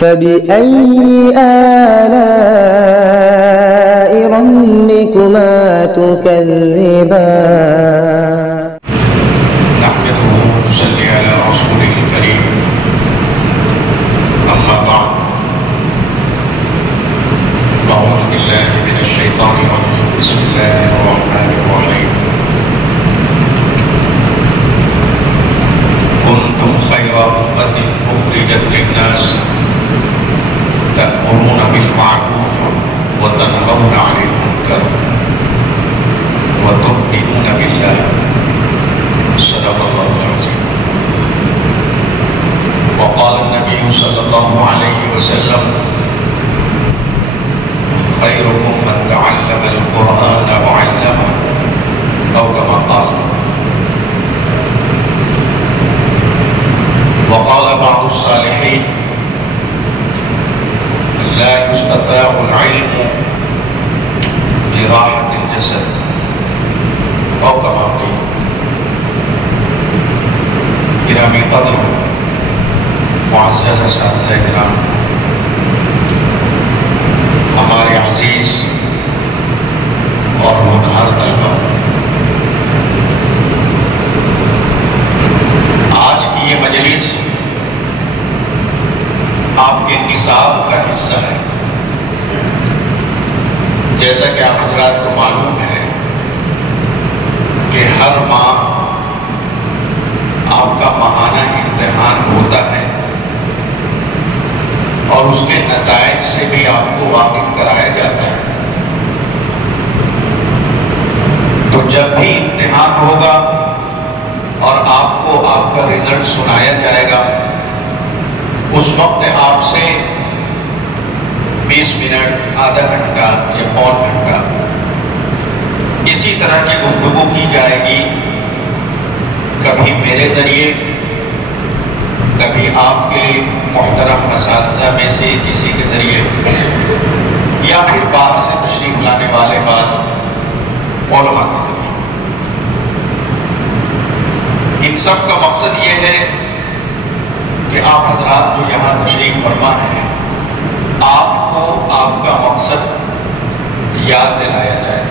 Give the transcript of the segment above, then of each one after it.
فبأي آلاء ربكما تكذبان نحمده ونصلي على رسوله الكريم أما بعد أعوذ بالله من الشيطان الرجيم بسم الله الرحمن الرحيم كنتم خير أمة أخرجت للناس تأمرون بالمعروف وتنهون عن المنكر وتؤمنون بالله صدق الله العظيم. وقال النبي صلى الله عليه وسلم خيركم من تعلم القرآن وعلمه أو كما قال. وقال بعض الصالحين لا يستطاع العلم براحة الجسد أو كما قيل. گرامی قدر معزز اساتذہ کرام، ہمارے عزیز اور ہونہار طلبہ، آج کی یہ مجلس آپ کے نصاب کا حصہ ہے. جیسا کہ آپ حضرات کو معلوم ہے کہ ہر ماہ آپ کا ماہانہ امتحان ہوتا ہے اور اس کے نتائج سے بھی آپ کو واقف کرایا جاتا ہے. تو جب بھی امتحان ہوگا اور آپ کو آپ کا رزلٹ سنایا جائے گا، اس وقت آپ سے 20 منٹ، آدھا گھنٹہ یا پون گھنٹہ اسی طرح کی گفتگو کی جائے گی، کبھی میرے ذریعے، کبھی آپ کے محترم اساتذہ میں سے کسی کے ذریعے، یا پھر باہر سے تشریف لانے والے بعض علماء کے ذریعے. ان سب کا مقصد یہ ہے کہ آپ حضرات جو یہاں تشریف فرما ہیں، آپ کو آپ کا مقصد یاد دلایا جائے،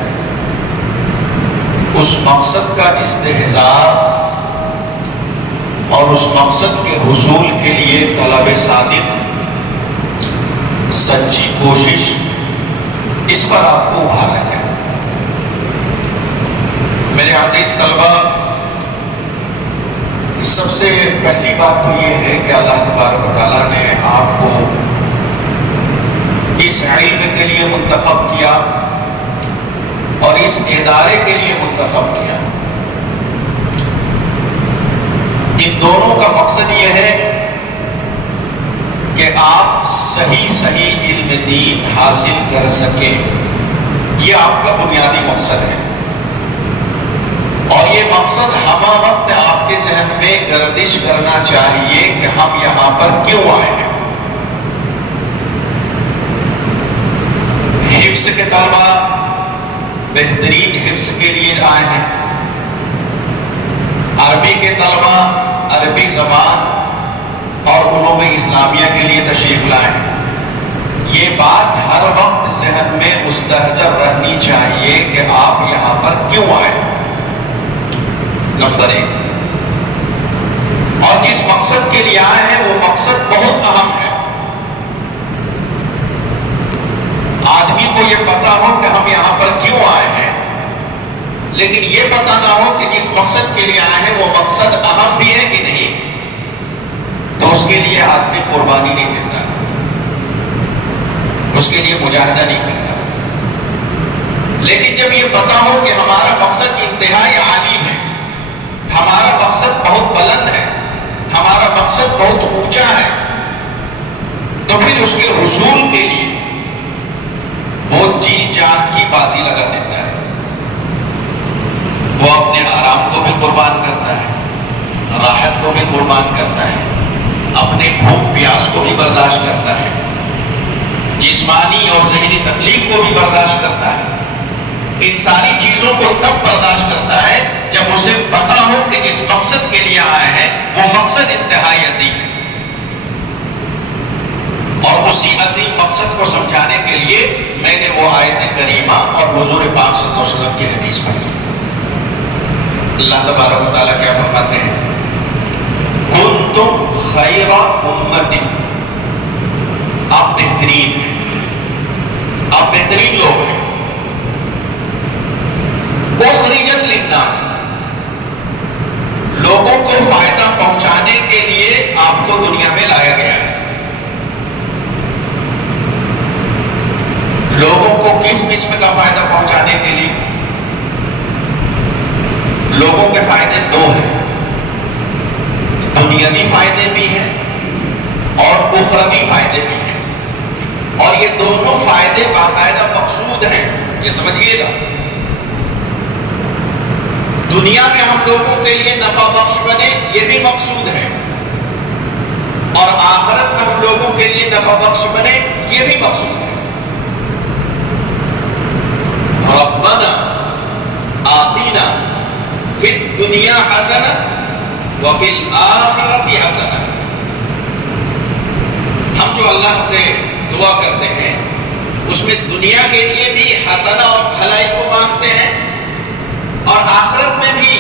اس مقصد کا استحضار اور اس مقصد کے حصول کے لیے طلب صادق، سچی کوشش، اس پر آپ کو ابھارا جائے. میرے عزیز طلبہ، سب سے پہلی بات تو یہ ہے کہ اللہ تبارک و تعالیٰ نے آپ کو اس علم کے لیے منتخب کیا اور اس ادارے کے لیے منتخب کیا. ان دونوں کا مقصد یہ ہے کہ آپ صحیح علم دین حاصل کر سکیں. یہ آپ کا بنیادی مقصد ہے، اور یہ مقصد ہمہ وقت آپ کے ذہن میں گردش کرنا چاہیے کہ ہم یہاں پر کیوں آئے ہیں. حفظ کے طلبہ بہترین حفظ کے لیے آئے ہیں، عربی کے طلبہ عربی زبان اور علوم اسلامیہ کے لیے تشریف لائے ہیں. یہ بات ہر وقت ذہن میں مستحضر رہنی چاہیے کہ آپ یہاں پر کیوں آئے ہیں، نمبر 1. اور جس مقصد کے لیے آئے ہیں وہ مقصد بہت اہم ہے. آدمی کو یہ پتا ہو کہ ہم یہاں پر کیوں آئے ہیں، لیکن یہ پتا نہ ہو کہ جس مقصد کے لیے آئے ہیں وہ مقصد اہم بھی ہے کہ نہیں، تو اس کے لیے آدمی قربانی نہیں دیتا، اس کے لیے مجاہدہ نہیں کرتا. لیکن جب یہ پتا ہو کہ ہمارا مقصد انتہائی عالی ہے، ہمارا مقصد بہت بلند ہے، ہمارا مقصد بہت اونچا ہے، تو پھر اس کے حصول کے لیے وہ جی جان کی بازی لگا دیتا ہے. وہ اپنے آرام کو بھی قربان کرتا ہے، راحت کو بھی قربان کرتا ہے، اپنے بھوک پیاس کو بھی برداشت کرتا ہے، جسمانی اور ذہنی تکلیف کو بھی برداشت کرتا ہے. ان ساری چیزوں کو تب برداشت کرتا ہے جب اسے پتا ہو کہ جس مقصد کے لیے آئے ہیں وہ مقصد انتہائی عظیم ہے. کو سمجھانے کے لیے میں نے وہ آیت کریمہ اور حضور پاک صلی اللہ علیہ وسلم کی حدیث پڑھی۔ اللہ تبارک و تعالیٰ کیا فرماتے ہیں؟ کنتم خیر امت، آپ بہترین ہیں، آپ بہترین لوگ ہیں، اخرجت للناس، لوگوں کو فائدہ پہنچانے کے لیے آپ کو دنیا میں لایا گیا ہے۔ لوگوں کو کس قسم کا فائدہ پہنچانے کے لیے؟ لوگوں کے فائدے دو ہیں، دنیاوی فائدے بھی ہیں اور اخروی فائدے بھی ہیں، اور یہ دونوں فائدے باقاعدہ مقصود ہیں، یہ سمجھیے گا۔ دنیا میں ہم لوگوں کے لیے نفع بخش بنے، یہ بھی مقصود ہے، اور آخرت میں ہم لوگوں کے لیے نفع بخش بنے، یہ بھی مقصود ہے۔ ربنا آتنا فی الدنیا حسنہ وفی الآخرۃ حسنہ، ہم جو اللہ سے دعا کرتے ہیں اس میں دنیا کے لیے بھی حسنہ اور بھلائی کو مانگتے ہیں، اور آخرت میں بھی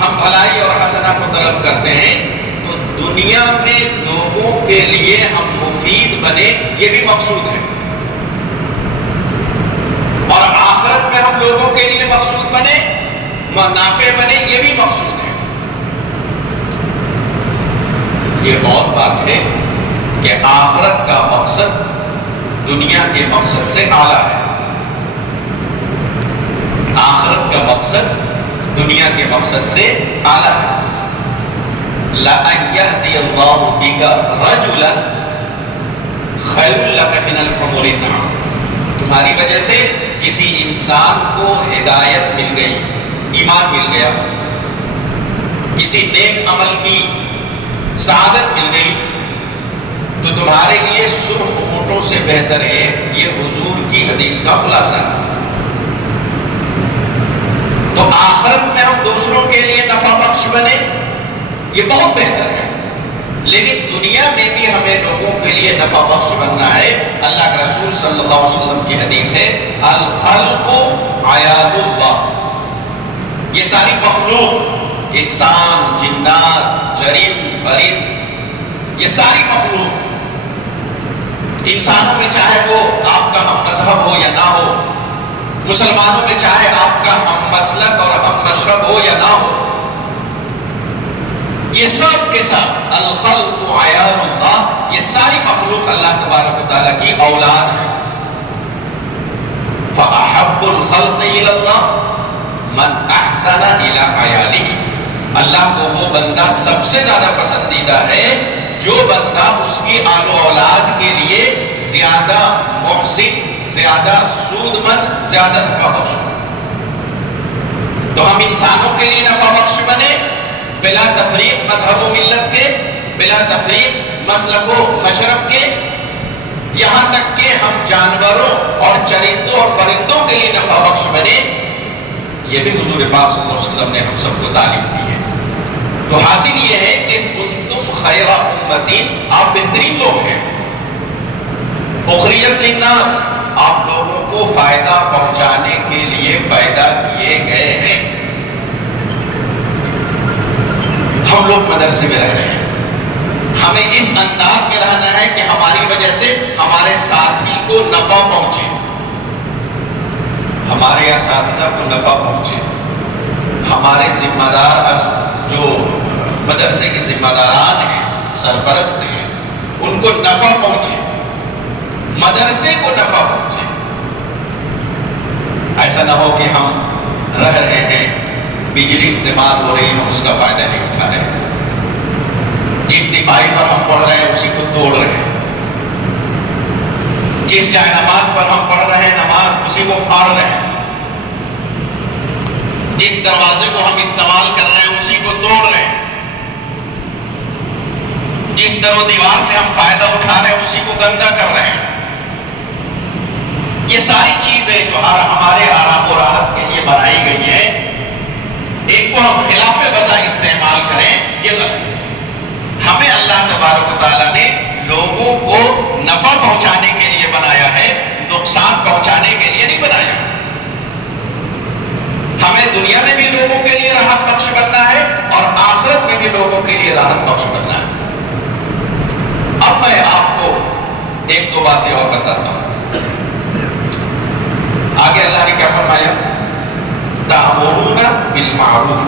ہم بھلائی اور حسنہ کو طلب کرتے ہیں۔ تو دنیا میں لوگوں کے لیے ہم مفید بنے، یہ بھی مقصود ہے، اور آخرت میں ہم لوگوں کے لیے مقصود بنے، نافع بنے، یہ بھی مقصود ہے۔ یہ اور بات ہے کہ آخرت کا مقصد دنیا کے مقصد سے اعلیٰ ہے، آخرت کا مقصد دنیا کے مقصد سے اعلیٰ ہے۔ لَأَن يَهْدِيَ اللَّهُ بِكَ رَجُلًا خَيْرٌ لَكَ مِنَ الْحُمُرِ النَّعَمِ، تمہاری وجہ سے کسی انسان کو ہدایت مل گئی، ایمان مل گیا، کسی نیک عمل کی سعادت مل گئی، تو تمہارے لیے سرخ اونٹوں سے بہتر ہے۔ یہ حضور کی حدیث کا خلاصہ ہے۔ تو آخرت میں ہم دوسروں کے لیے نفع بخش بنے، یہ بہت بہتر ہے، لیکن دنیا میں بھی ہمیں لوگوں کے لیے نفع بخش بننا ہے۔ اللہ کے رسول صلی اللہ علیہ وسلم کی حدیث ہے، الخلق عیال اللہ، یہ ساری مخلوق، انسان، جنات، چرند، پرند، یہ ساری مخلوق، انسانوں میں چاہے وہ آپ کا ہم مذہب ہو یا نہ ہو، مسلمانوں میں چاہے آپ کا ہم مسلک اور ہم مشرب ہو یا نہ ہو، یہ سب کے ساتھ الخلق عیال اللہ، یہ ساری مخلوق اللہ تبارک و تعالیٰ کی اولاد ہے۔ فَأَحَبُّ الْخَلْقِ إِلَى اللَّهِ مَنْ أَحْسَنَ إِلَىٰ عَيَالِهِ، اللہ کو وہ بندہ سب سے زیادہ پسندیدہ ہے جو بندہ اس کی آل و اولاد کے لیے زیادہ محسن، زیادہ سود مند، زیادہ نفع بخش ہو۔ تو ہم انسانوں کے لیے نفع بخش بنے، بلا تفریق مذہب و ملت کے، بلا تفریق مسلک و مشرب کے، یہاں تک کہ ہم جانوروں اور چرندوں اور پرندوں کے لیے نفع بخش بنے، یہ بھی حضور پاک صلی اللہ علیہ وسلم نے ہم سب کو تعلیم دی ہے۔ تو حاصل یہ ہے کہ کنتم خیر امتین، آپ بہترین لوگ ہیں، اخرجت للناس، آپ لوگوں کو فائدہ پہنچانے کے لیے پیدا کیے گئے ہیں۔ ہم لوگ مدرسے میں رہ رہے ہیں، ہمیں اس انداز میں رہنا ہے کہ ہماری وجہ سے ہمارے ساتھی کو نفع پہنچے، ہمارے اساتذہ کو نفع پہنچے، ہمارے ذمہ دار جو مدرسے کے ذمہ داران ہیں، سرپرست ہیں، ان کو نفع پہنچے، مدرسے کو نفع پہنچے۔ ایسا نہ ہو کہ ہم رہ رہے ہیں، بجلی استعمال ہو رہی ہے، ہم اس کا فائدہ نہیں اٹھا رہے، جس دیوائی پر ہم پڑھ رہے ہیں اسی کو توڑ رہے ہیں، جس جائے نماز پر ہم پڑھ رہے ہیں نماز اسی کو پھاڑ رہے ہیں، جس دروازے کو ہم استعمال کر رہے ہیں اسی کو توڑ رہے ہیں، جس در و دیوار سے ہم فائدہ اٹھا رہے ہیں اسی کو گندا کر رہے ہیں۔ یہ ساری چیزیں جو ہمارے آرام و راحت کے لیے بنائی گئی ہیں، ایک کو ہم خلاف وضع استعمال کریں، یہ غلط ہے۔ ہمیں اللہ تبارک و تعالیٰ نے لوگوں کو نفع پہنچانے کے لیے بنایا ہے، بالمعروف،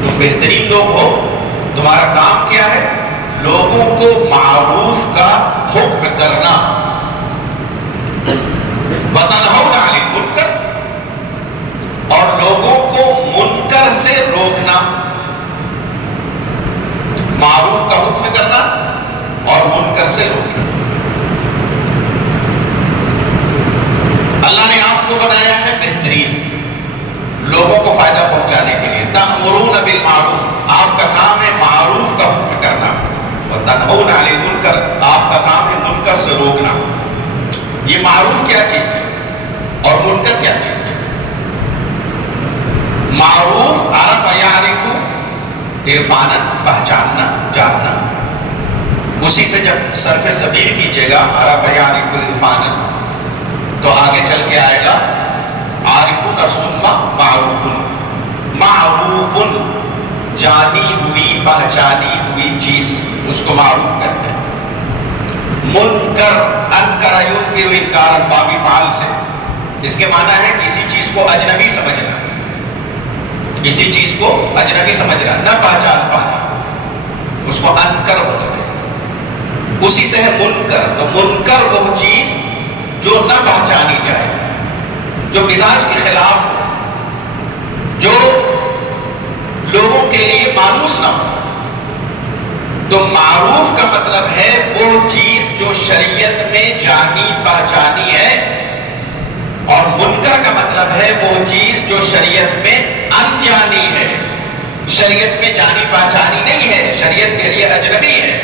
تم بہترین لوگ ہو، تمہارا کام کیا ہے؟ لوگوں کو معروف کا حکم کرنا، وَتَنْهَوْنَ عَنِ الْمُنْكَرِ، اور لوگوں کو منکر سے روکنا، معروف کا حکم کرنا اور منکر سے روکنا۔ اللہ نے آپ کو بنایا ہے بہترین، لوگوں کو فائدہ پہنچانے کے لیے۔ تأمرون بالمعروف، آپ کا کام ہے معروف کا حکم کرنا، وتنہون عن المنکر، آپ کا کام ہے منکر سے روکنا۔ یہ معروف کیا چیز ہے اور منکر کیا چیز ہے؟ معروف عرف یعرف، عرفانا، پہچاننا، جاننا، اسی سے جب صرف ضمیر کیجئے گا عرف یعرف عرفانا تو آگے چل کے آئے گا عارفن اور ثم معروفن۔ معروفن جانی ہوئی، پہچانی ہوئی چیز، اس کو معروف کہتے ہیں۔ منکر انکر ینکر انکارا باب فعل سے، اس کے معنی ہے کسی چیز کو اجنبی سمجھنا، کسی چیز کو اجنبی سمجھنا، نہ پہچان پانا، اس کو انکر بولتے ہیں۔ اسی سے ہے منکر، تو منکر وہ چیز جو نہ پہچانی جائے، جو مزاج کے خلاف ہو، جو لوگوں کے لیے مانوس نہ ہو۔ تو معروف کا مطلب ہے وہ چیز جو شریعت میں جانی پہچانی ہے، اور منکر کا مطلب ہے وہ چیز جو شریعت میں انجانی ہے، شریعت میں جانی پہچانی نہیں ہے، شریعت کے لیے اجنبی ہے۔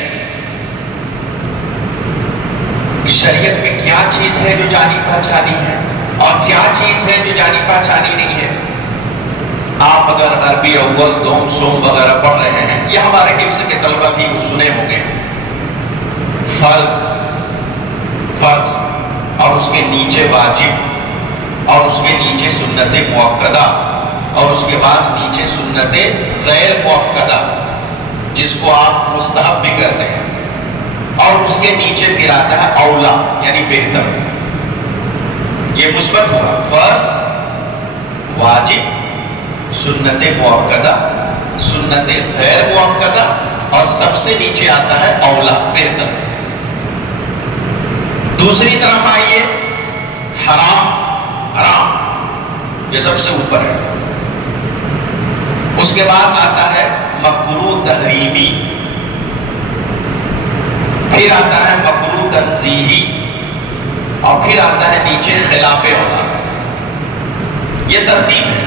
شریعت میں کیا چیز ہے جو جانی پہچانی ہے اور کیا چیز ہے جو جانی پہچانی نہیں ہے؟ آپ اگر عربی اول دوم سوم وغیرہ پڑھ رہے ہیں، یہ ہمارے حفظ کے طلبہ بھی سنے ہوں گے، فرض اور اس کے نیچے واجب اور اس کے نیچے سنت مؤکدہ اور اس کے بعد نیچے سنت غیر مؤکدہ، جس کو آپ مستحب بھی کہتے ہیں، اور اس کے نیچے پھر آتا ہے اولا یعنی بہتر۔ یہ مثبت ہوا، فرض، واجب، سنت مؤکدہ، سنت غیر مؤکدہ، اور سب سے نیچے آتا ہے اولا، بہتر۔ دوسری طرف آئیے، حرام یہ سب سے اوپر ہے، اس کے بعد آتا ہے مکروہ تحریمی، پھر آتا ہے مکروہ تنزیہی، اور پھر آتا ہے نیچے خلاف اولا۔ یہ ترتیب ہے۔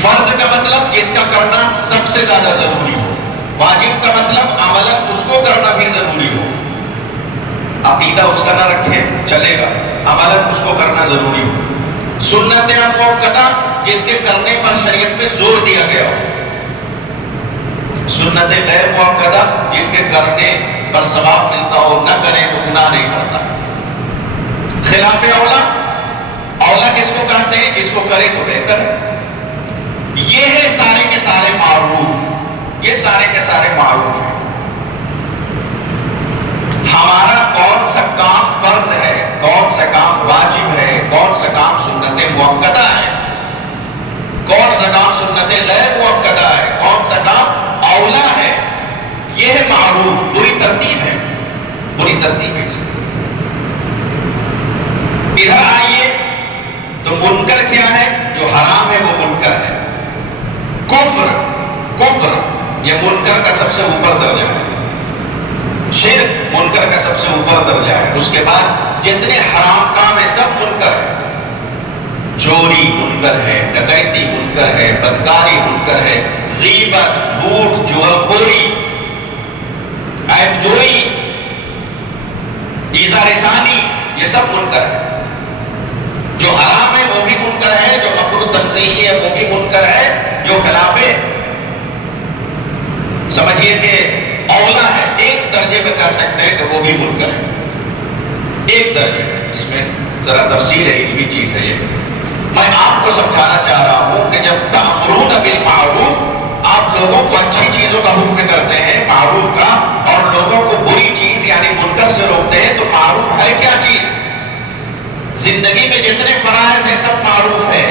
فرض کا مطلب جس کا کرنا سب سے زیادہ ضروری ہو، واجب کا مطلب عملاً اس کو کرنا بھی ضروری ہو، عقیدہ اس کا نہ رکھے چلے گا، عملاً اس کو کرنا ضروری ہو۔ سنت مؤکدہ جس کے کرنے پر شریعت میں زور دیا گیا ہو، سنت غیر مؤکدہ جس کے کرنے پر ثواب ملتا ہو، نہ کرے تو گناہ نہیں کرتا۔ خلاف اولا، اولا کس کو کہتے ہیں؟ جس کو کرے تو بہتر ہے۔ یہ ہے سارے کے سارے معروف، یہ سارے کے سارے معروف ہیں۔ ہمارا کون سا کام فرض ہے، کون سا کام واجب ہے، کون سا کام سنت مؤکدہ ہے، کون سا کام سنت غیر مؤکدہ ہے، کون سا کام اولا ہے، یہ ہے معروف۔ بری ترتیب ہے، بری ترتیب ہے۔ ادھر آئیے تو منکر کیا ہے؟ جو حرام ہے وہ منکر ہے۔ کفر یہ منکر کا سب سے اوپر درجہ ہے، شرک منکر کا سب سے اوپر درجہ ہے، اس کے بعد جتنے حرام کام ہیں سب منکر ہے۔ چوری منکر ہے، ڈکیتی منکر ہے، بدکاری منکر ہے، غیبت، جھوٹ، جغلخوری، عیب جوئی، ایذا رسانی، یہ سب منکر ہے۔ جو حرام ہے وہ بھی منکر ہے، جو مکروہ تنزیہی ہے وہ بھی منکر ہے، جو خلاف سمجھیے کہ اولا ہے، ایک درجے میں کہہ سکتے ہیں کہ وہ بھی منکر ہے، ایک درجے میں۔ اس میں ذرا تفصیل ہے، علمی چیز ہے یہ۔ میں آپ کو سمجھانا چاہ رہا ہوں کہ جب تأمرون بالمعروف، آپ لوگوں کو اچھی چیزوں کا حکم کرتے ہیں معروف کا، اور لوگوں کو بری چیز یعنی منکر سے روکتے ہیں، تو معروف ہے کیا چیز؟ زندگی میں جتنے فرائض ہیں سب معروف ہے،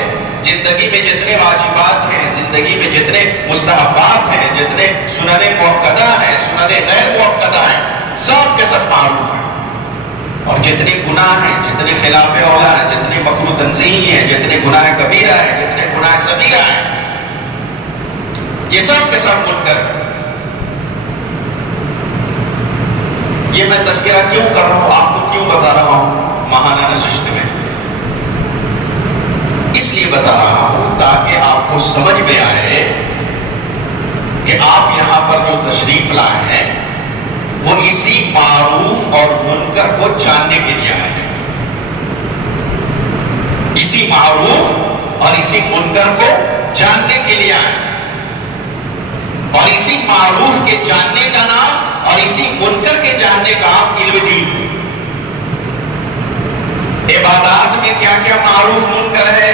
زندگی میں جتنے واجبات ہیں، زندگی میں جتنے مستحبات ہیں، جتنے سنن مؤکدہ ہیں، سنن غیر مؤکدہ ہیں، سب کے سب معروف ہیں. اور جتنے گناہ ہیں، جتنے خلاف اولا ہیں، جتنے مکروہ تنزیہی ہیں، جتنے گناہ کبیرہ ہیں، جتنے گناہ صغیرہ ہیں، یہ سب کے سب منکر ہیں. یہ میں تذکرہ کیوں کر رہا ہوں، آپ کو کیوں بتا رہا ہوں ماہانہ نشست میں؟ اس لیے بتا رہا ہوں تاکہ آپ کو سمجھ میں آئے کہ آپ یہاں پر جو تشریف لائے ہیں وہ اسی معروف اور منکر کو جاننے کے لیے آئے ہیں. اسی معروف اور اسی منکر کو جاننے کے لیے آئے ہیں. اور اسی معروف کے جاننے کا نام اور اسی منکر کے جاننے کا نام علم دین ہے. عبادات میں کیا کیا معروف منکر ہے،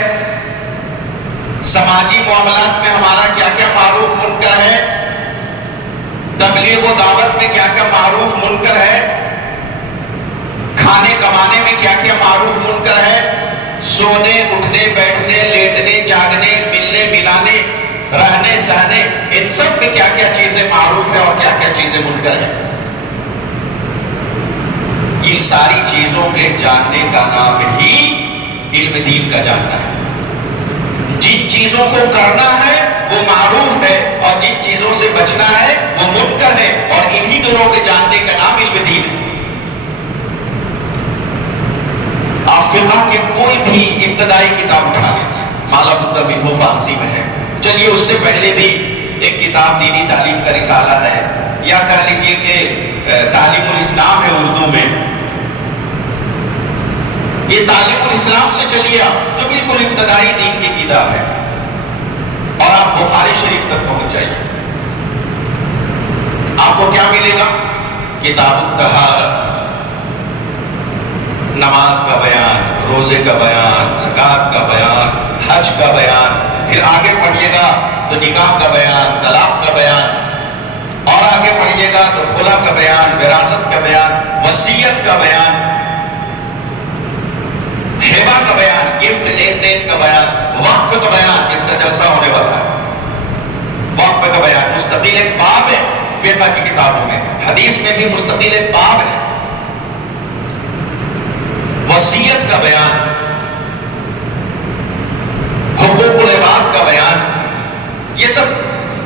سماجی معاملات میں ہمارا کیا کیا معروف منکر ہے، تبلیغ و دعوت میں کیا کیا معروف منکر ہے، کھانے کمانے میں کیا کیا معروف منکر ہے، سونے اٹھنے بیٹھنے لیٹنے جاگنے ملنے ملانے رہنے سہنے، ان سب میں کیا کیا چیزیں معروف ہیں اور کیا کیا چیزیں منکر ہیں. ان ساری چیزوں کے جاننے کا نام ہی علم دین کا جاننا ہے. جن چیزوں کو کرنا ہے وہ معروف ہے اور جن چیزوں سے بچنا ہے وہ منکر ہے، اور انہی دونوں کے جاننے کا نام علم دین ہے. آپ فقہ کی کوئی بھی ابتدائی کتاب اٹھا لیتے ہیں، مالا بدہ منہ فارسی میں ہے. چلیے اس سے پہلے بھی ایک کتاب دینی تعلیم کا رسالہ ہے، یا کہہ لیجیے کہ تعلیم الاسلام ہے اردو میں. یہ تعلیم الاسلام سے چلیے آپ، جو بالکل ابتدائی دین کی کتاب ہے، اور آپ بخاری شریف تک پہنچ جائیے. آپ کو کیا ملے گا؟ کتاب الطہارت، نماز کا بیان، روزے کا بیان، زکوٰۃ کا بیان، حج کا بیان. پھر آگے پڑھیے گا تو نکاح کا بیان، طلاق کا بیان، اور آگے پڑھیے گا تو خلا کا بیان، وراثت کا بیان، وصیت کا بیان، ہیبہ کا بیان، گفٹ لین دین کا بیان، وقف کا بیان جس کا جلسہ ہونے والا ہے، وقف کا بیان مستقل ایک باب ہے فقہ کی کتابوں میں. حدیث میں بھی مستقل ایک باب ہے. وصیت کا بیان، حقوق العباد کا بیان، یہ سب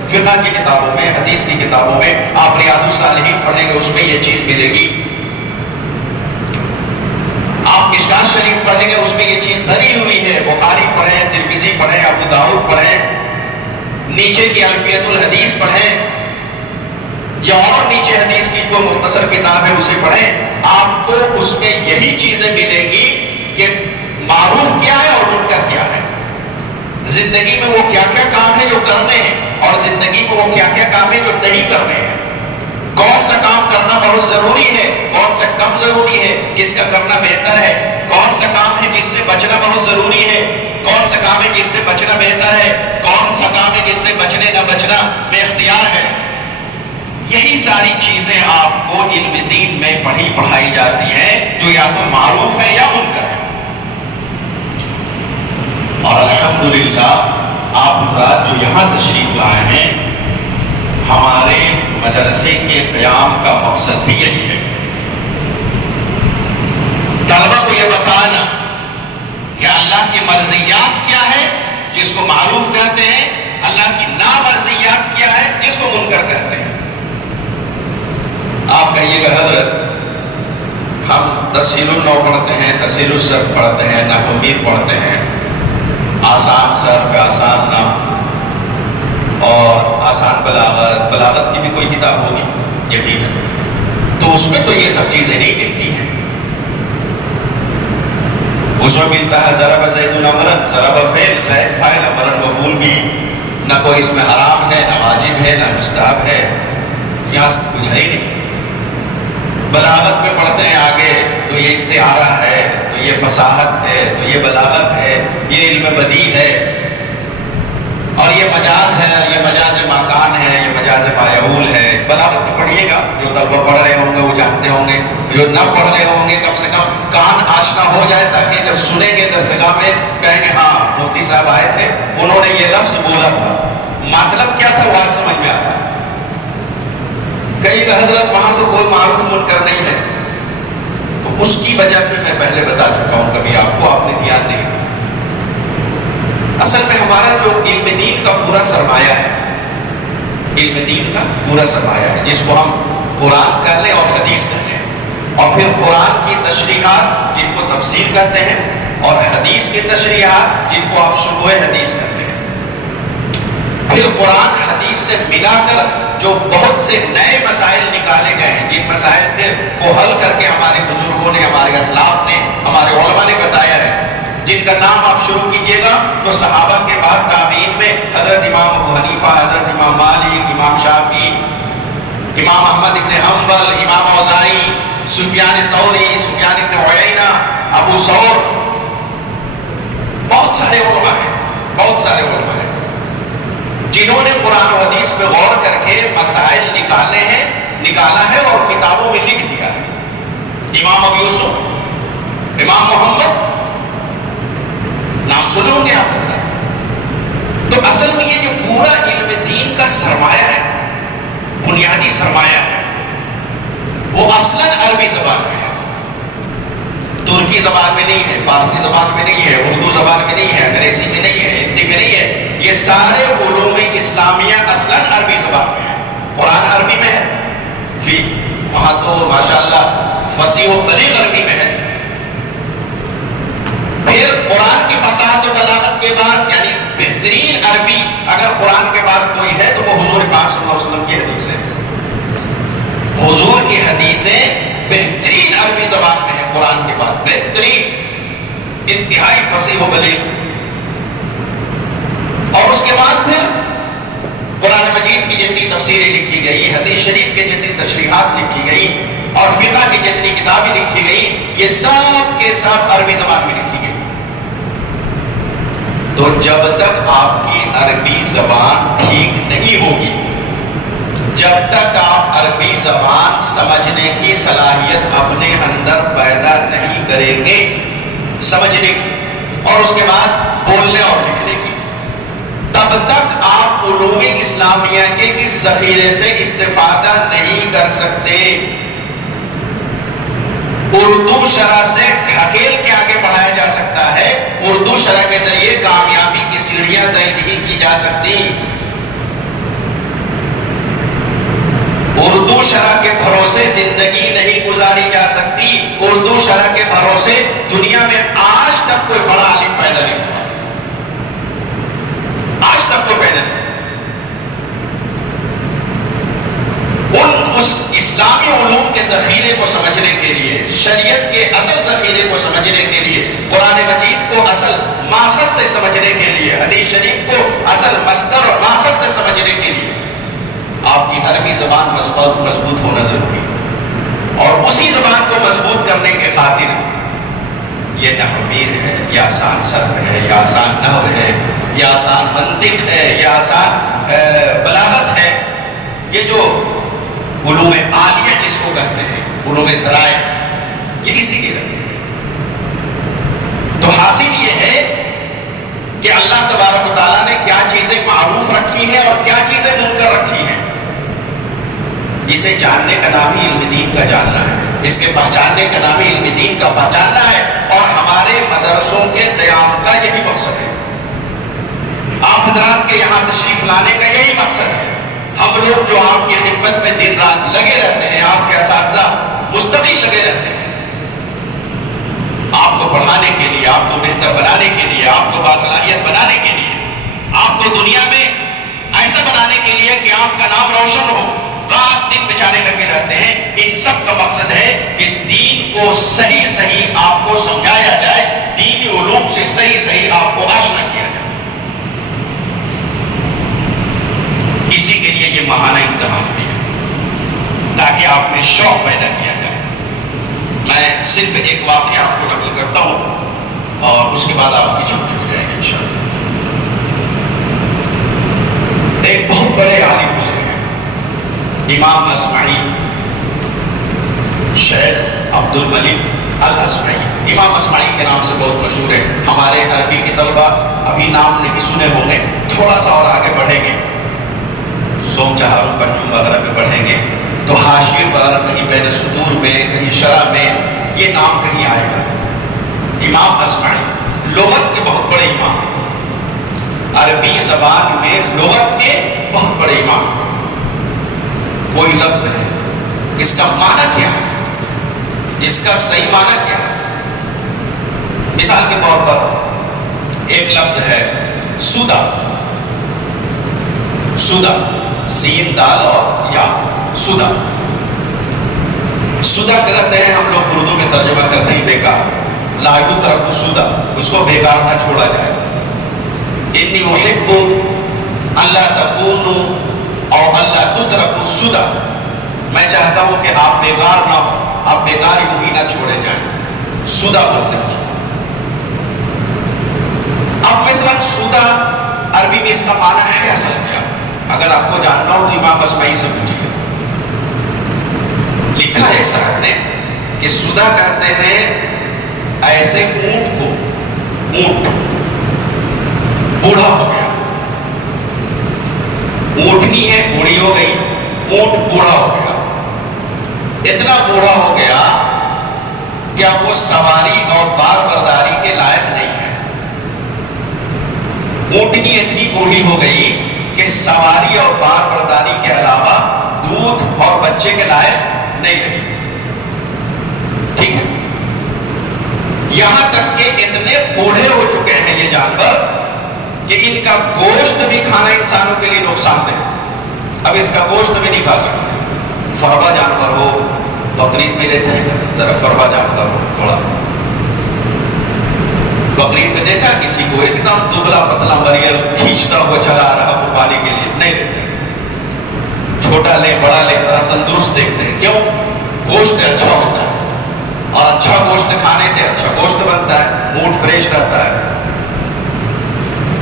فقہ کی کتابوں میں، حدیث کی کتابوں میں. آپ ریاض الصالحین پڑھیں گے اس میں یہ چیز ملے گی. آپ مشکات شریف پڑھیں گے اس میں یہ چیز بھری ہوئی ہے. بخاری پڑھیں، ترمذی پڑھیں، ابو داؤد پڑھیں، نیچے کی الفیۃ الحدیث پڑھیں، یا اور نیچے حدیث کی جو مختصر کتاب ہے اسے پڑھیں. آپ کو اس میں یہی چیزیں ملیں گی کہ معروف کیا ہے اور منکر کیا ہے، زندگی میں وہ کیا کیا کام ہے جو کرنے ہیں، اور زندگی میں وہ کیا کیا کام ہے جو نہیں کرنے ہیں. کون سا کام کرنا بہت ضروری ہے، کون سا کم ضروری ہے، کس کا کرنا بہتر ہے، کون سا کام ہے جس سے بچنا بہت ضروری ہے، کون سا کام ہے جس سے بچنا بہتر ہے، کون سا کام ہے جس سے بچنے نہ بچنا بے اختیار ہے. یہی ساری چیزیں آپ کو علم دین میں پڑھائی جاتی ہیں، جو یا تو معروف ہے یا منکر ہے. اور الحمدللہ آپ حضرات جو یہاں تشریف لائے ہیں، ہمارے مدرسے کے قیام کا مقصد بھی یہی ہے. طلبہ کو یہ بتانا کہ اللہ کی مرضیات کیا ہے جس کو معروف کہتے ہیں، اللہ کی نامرضیات کیا ہے جس کو منکر کہتے ہیں. آپ کہیے گا حضرت ہم تسہیل النو پڑھتے ہیں، تسہیل الصرف پڑھتے ہیں، نحو میر پڑھتے ہیں، آسان صرف، آسان نحو اور آسان بلاغت، بلاغت کی بھی کوئی کتاب ہوگی یقین ہے، تو اس میں تو یہ سب چیزیں نہیں ملتی ہیں. اس میں ملتا ہے ضرب زید امرن، ضرب فعل، زید فاعل، امرن مفعول بھی. نہ کوئی اس میں حرام ہے، نہ واجب ہے، نہ مستحب ہے، یہاں سے کچھ ہے ہی نہیں. بلاغت میں پڑھتے ہیں آگے تو یہ استعارہ ہے، تو یہ فصاحت ہے، تو یہ بلاغت ہے، یہ علم بدیع ہے. اور یہ مجاز ہے، یہ مجاز مکان ہے، یہ مجاز مایعول ہے. بلاغت میں پڑھیے گا، جو طلبہ پڑھ رہے ہوں گے وہ جانتے ہوں گے، جو نہ پڑھ رہے ہوں گے کم سے کم کان آشنا ہو جائے، تاکہ جب سنیں گے درسگاہ میں کہیں گے ہاں مفتی صاحب آئے تھے، انہوں نے یہ لفظ بولا تھا، مطلب کیا تھا وہ آج سمجھ میں آتا. کئی حضرت وہاں تو کوئی معروف منکر نہیں ہے، تو اس کی وجہ پہ میں پہلے بتا چکا ہوں، کبھی آپ کو آپ نے دھیان نہیں. اصل میں ہمارا جو علم دین کا پورا سرمایہ ہے، علم دین کا پورا سرمایہ ہے، جس کو ہم قرآن کر لیں اور حدیث کر لیں، اور پھر قرآن کی تشریحات جن کو تفسیر کہتے ہیں، اور حدیث کی تشریحات جن کو آپ شروع حدیث کرتے ہیں. پھر قرآن حدیث سے ملا کر جو بہت سے نئے مسائل نکالے گئے ہیں، جن مسائل کو حل کر کے ہمارے بزرگوں نے، ہمارے اسلاف نے، ہمارے علماء نے بتایا ہے، جن کا نام آپ شروع کیجئے گا تو صحابہ کے بعد تابعین میں حضرت امام ابو حنیفہ، حضرت امام مالک، امام شافعی، امام احمد ابن حنبل، امام اوزاعی، سفیان ثوری، سفیان ابن عیینہ، ابو ثور، بہت سارے علماء ہیں، بہت سارے علماء ہیں جنہوں نے قرآن و حدیث پہ غور کر کے مسائل نکالا ہے اور کتابوں میں لکھ دیا ہے. امام ابو یوسف، امام محمد، نام سنے ہوں گے آپ نے. تو اصل میں یہ جو پورا علم دین کا سرمایہ ہے، بنیادی سرمایہ ہے، وہ اصلاً عربی زبان میں ہے، ترکی زبان میں نہیں ہے، فارسی زبان میں نہیں ہے، اردو زبان میں نہیں ہے، انگریزی میں نہیں ہے، ہندی میں نہیں ہے. یہ سارے علوم اسلامیہ اصلاً عربی زبان میں ہے. قرآن عربی میں ہے، وہاں تو ماشاءاللہ فصیح و بلیغ عربی میں ہے. پھر قرآن کی فصاحت و بلاغت کے بعد، یعنی بہترین عربی اگر قرآن کے بعد کوئی ہے تو وہ حضور پاک صلی اللہ علیہ وسلم کی حدیث ہے. حضور کی حدیثیں بہترین عربی زبان میں ہے قرآن کے بعد، بہترین، انتہائی فصیح و بلیغ. اور اس کے بعد پھر قرآن مجید کی جتنی تفسیریں لکھی گئی، حدیث شریف کے جتنی تشریحات لکھی گئی، اور فقہ کی جتنی کتابیں لکھی گئی، یہ سب کے سب عربی زبان میں لکھی گئی. تو جب تک آپ کی عربی زبان ٹھیک نہیں ہوگی، جب تک آپ عربی زبان سمجھنے کی صلاحیت اپنے اندر پیدا نہیں کریں گے، سمجھنے کی اور اس کے بعد بولنے اور لکھنے کی، تب تک آپ علوم اسلامیہ کے اس ذخیرے سے استفادہ نہیں کر سکتے. اردو شرح سے ڈھکیل کے آگے بڑھایا جا سکتا ہے، اردو شرح کے ذریعے کامیابی کی سیڑھیاں طے نہیں کی جا سکتی. اردو شرح کے بھروسے زندگی نہیں گزاری جا سکتی. اردو شرح کے بھروسے دنیا میں آج تک کوئی بڑا عالم پیدا نہیں ہوا، آج تک کوئی پیدا نہیں. اس اسلامی علوم کے ذخیرے کو سمجھنے کے لیے، شریعت کے اصل ذخیرے کو سمجھنے کے لیے، قرآن مجید کو اصل ماخذ سے سمجھنے کے لیے، حدیث شریف کو اصل مصدر اور ماخذ سے سمجھنے کے لیے آپ کی عربی زبان مضبوط ہونا ضروری ہے. اور اسی زبان کو مضبوط کرنے کے خاطر یہ نحویر ہے، یہ آسان صرف ہے، یہ آسان نحو ہے، یہ آسان منطق ہے، یہ آسان بلاغت ہے. یہ جو علوم عالیہ جس کو کہتے ہیں، علوم ذرائع، یہ اسی لیے رہتے ہیں. تو حاصل یہ ہے کہ اللہ تبارک و تعالیٰ نے کیا چیزیں معروف رکھی ہیں اور کیا چیزیں منکر رکھی ہیں. اسے جاننے کا نام ہی علم دین کا جاننا ہے، اس کے پہچاننے کا نام ہی علم دین کا پہچاننا ہے. اور ہمارے مدرسوں کے قیام کا یہی مقصد ہے، آپ حضرات کے یہاں تشریف لانے کا یہی مقصد ہے. ہم لوگ جو آپ کی خدمت میں دن رات لگے رہتے ہیں، آپ کے اساتذہ مستقل لگے رہتے ہیں، آپ کو پڑھانے کے لیے، آپ کو بہتر بنانے کے لیے، آپ کو باصلاحیت بنانے کے لیے، آپ کو دنیا میں ایسا بنانے کے لیے کہ آپ کا نام روشن ہو، رات دن بچانے لگے رہتے ہیں. ان سب کا مقصد ہے کہ دین کو صحیح صحیح آپ کو سمجھایا جائے، دینی علوم سے صحیح صحیح آپ کو آشنا کیا جائے. اسی کے لیے یہ ماہانہ امتحان بھی ہے، تاکہ آپ میں شوق پیدا کیا جائے. میں صرف ایک واقعہ آپ کو نقل کرتا ہوں اور اس کے بعد آپ کی چھٹی ہو جائے گی انشاءاللہ. ایک بہت بڑے عالم گزرے ہیں، امام اصمعی، شیخ عبد الملک الاصمعی۔ امام اصمعی کے نام سے بہت مشہور ہے۔ ہمارے عربی کے طلبہ ابھی نام نہیں سنے ہوں گے، تھوڑا سا اور آگے بڑھیں گے، سوم چہارم پنجم وغیرہ میں پڑھیں گے تو حاشیے پر کہیں بین سطور میں، کہیں شرح میں یہ نام کہیں آئے گا۔ امام اصمعی لغت کے بہت بڑے امام، عربی زبان میں لغت کے بہت بڑے امام۔ کوئی لفظ ہے، اس کا معنی کیا ہے، اس کا صحیح معنی کیا ہے؟ مثال کے طور پر ایک لفظ ہے سودا، سودا، سین دال اور یا، سودا۔ سودا کہتے ہیں ہم لوگ اردو میں ترجمہ کرتے ہیں بیکار، لا یترک سودا، اس کو بیکار نہ چھوڑا جائے۔ انی احب اللہ تکونوا اور اللہ تترک سودا، میں چاہتا ہوں کہ آپ بیکار نہ ہو، آپ بیکار ہی نہ چھوڑے جائیں، سودا بولتے ہیں اس کو۔ اب مثلا سودا عربی میں اس کا معنی ہے اصل کیا؟ اگر آپ کو جاننا ہو تو امام اصمعی سے پوچھیے۔ لکھا ہے ایک صاحب نے کہ سودا کہتے ہیں ایسے اونٹ کو، اونٹ بوڑھا ہو گیا، اونٹنی ہے بوڑھی ہو گئی، اونٹ بوڑھا ہو گیا، اتنا بوڑھا ہو گیا کہ اب وہ سواری اور بار برداری کے لائق نہیں ہے۔ اونٹنی اتنی بوڑھی ہو گئی کہ سواری اور بار برداری کے علاوہ دودھ اور بچے کے لائق نہیں رہی۔ ٹھیک ہے، یہاں تک کہ اتنے بوڑھے ہو چکے ہیں یہ جانور کہ ان کا گوشت بھی کھانا انسانوں کے لیے نقصان دہ ہے، اب اس کا گوشت بھی نہیں کھا سکتے۔ فربا جانور ہو، بقرعید میں لیتے ہیں ذرا فربا جانور ہو تھوڑا، بقرعید میں دیکھا کسی کو ایک دم دبلا پتلا مریل کھینچتا ہوا چلا آ رہا قربانی کے لیے، نہیں لیتے، چھوٹا لے بڑا لے طرح تندرست دیکھتے ہیں، کیوں؟ گوشت اچھا ہوتا ہے، اور اچھا گوشت کھانے سے اچھا گوشت بنتا ہے، موڈ فریش رہتا ہے۔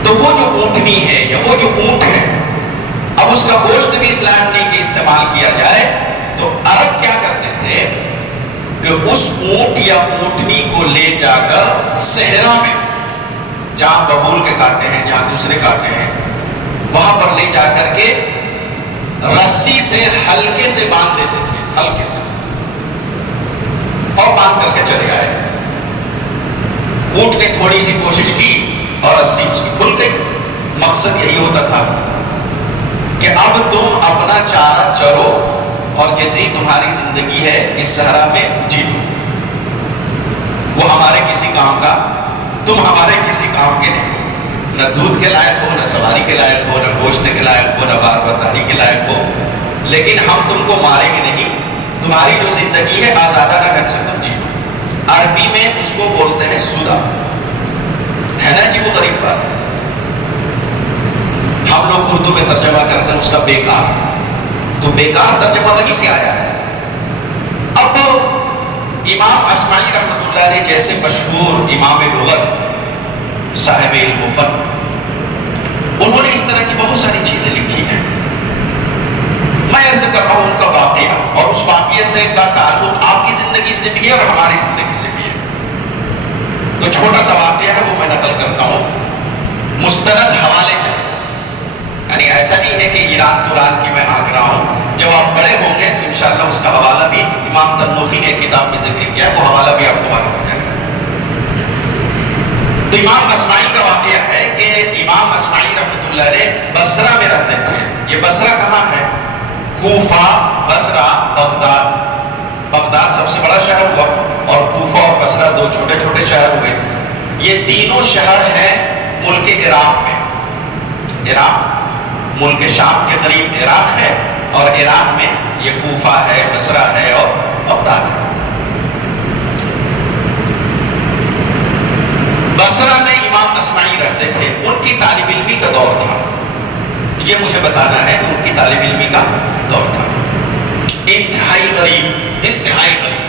تو وہ جو اونٹنی ہے یا وہ جو اونٹ ہے، اب اس کا گوشت بھی اس لائق نہیں کہ استعمال کیا جائے، تو عرب کیا کرتے تھے کہ اس اونٹ یا اونٹنی کو لے جا کر صحرا میں، جہاں ببول کے کانٹے ہیں، جہاں دوسرے کانٹے ہیں، وہاں پر لے جا کر کے رسی سے ہلکے سے باندھ دیتے تھے، ہلکے سے، اور باندھ کر کے چلے آئے۔ اونٹ نے تھوڑی سی کوشش کی اور رسی اس کی کھل گئی۔ مقصد یہی ہوتا تھا کہ اب تم اپنا چارہ چرو اور جتنی تمہاری زندگی ہے اس صحرا میں جی لو، وہ ہمارے کسی کام کا، تم ہمارے کسی کام کے نہیں، نہ دودھ کے لائق ہو، نہ سواری کے لائق ہو، نہ گوشت کے لائق ہو، نہ بار برداری کے لائق ہو، لیکن ہم تم کو ماریں گے نہیں، تمہاری جو زندگی ہے آزادانہ ڈھنگ سے تم جی لو۔ عربی میں اس کو بولتے ہیں سودا، ہے نا جی وہ غریب بات۔ ہم لوگ اردو میں ترجمہ کرتے ہیں اس کا بیکار، تو بیکار ترجمہ وہی سے آیا ہے۔ اب امام اصمعی رحمۃ اللہ علیہ جیسے مشہور امام لغت، صاحب علم و فن، انہوں نے اس طرح کی بہت ساری چیزیں لکھی ہیں۔ میں عرض کر رہا ہوں ان کا واقعہ، اور اس واقعے سے کا تعلق آپ کی زندگی سے بھی ہے اور ہماری زندگی سے بھی ہے۔ تو چھوٹا سا واقعہ ہے وہ میں نقل کرتا ہوں مستند حوالے سے، یعنی ایسا نہیں ہے کہ ایران توران کی میں آگ رہا ہوں، جب آپ بڑے ہوں گے تو انشاءاللہ اس کا حوالہ بھی امام تنوخی نے ایک کتاب میں ذکر کیا، وہ حوالہ بھی آپ کو معلوم ہو جائے گا۔ تو امام اصمعی کا واقعہ ہے کہ امام اصمعی رحمۃ اللہ علیہ بصرہ میں رہتے تھے۔ یہ بصرہ کہاں ہے؟ کوفہ، بصرہ، بغداد۔ بغداد سب سے بڑا شہر ہوا اور کوفہ اور بصرہ دو چھوٹے چھوٹے شہر ہوئے۔ یہ تینوں شہر ہیں ملک عراق میں۔ عراق ملک شام کے قریب عراق ہے، اور عراق میں یہ کوفہ ہے، بصرہ ہے اور بغداد ہے۔ بصرہ میں امام اصمعی رہتے تھے، ان کی طالب علمی کا دور تھا، یہ مجھے بتانا ہے کہ ان کی طالب علمی کا دور تھا، انتہائی غریب، انتہائی غریب۔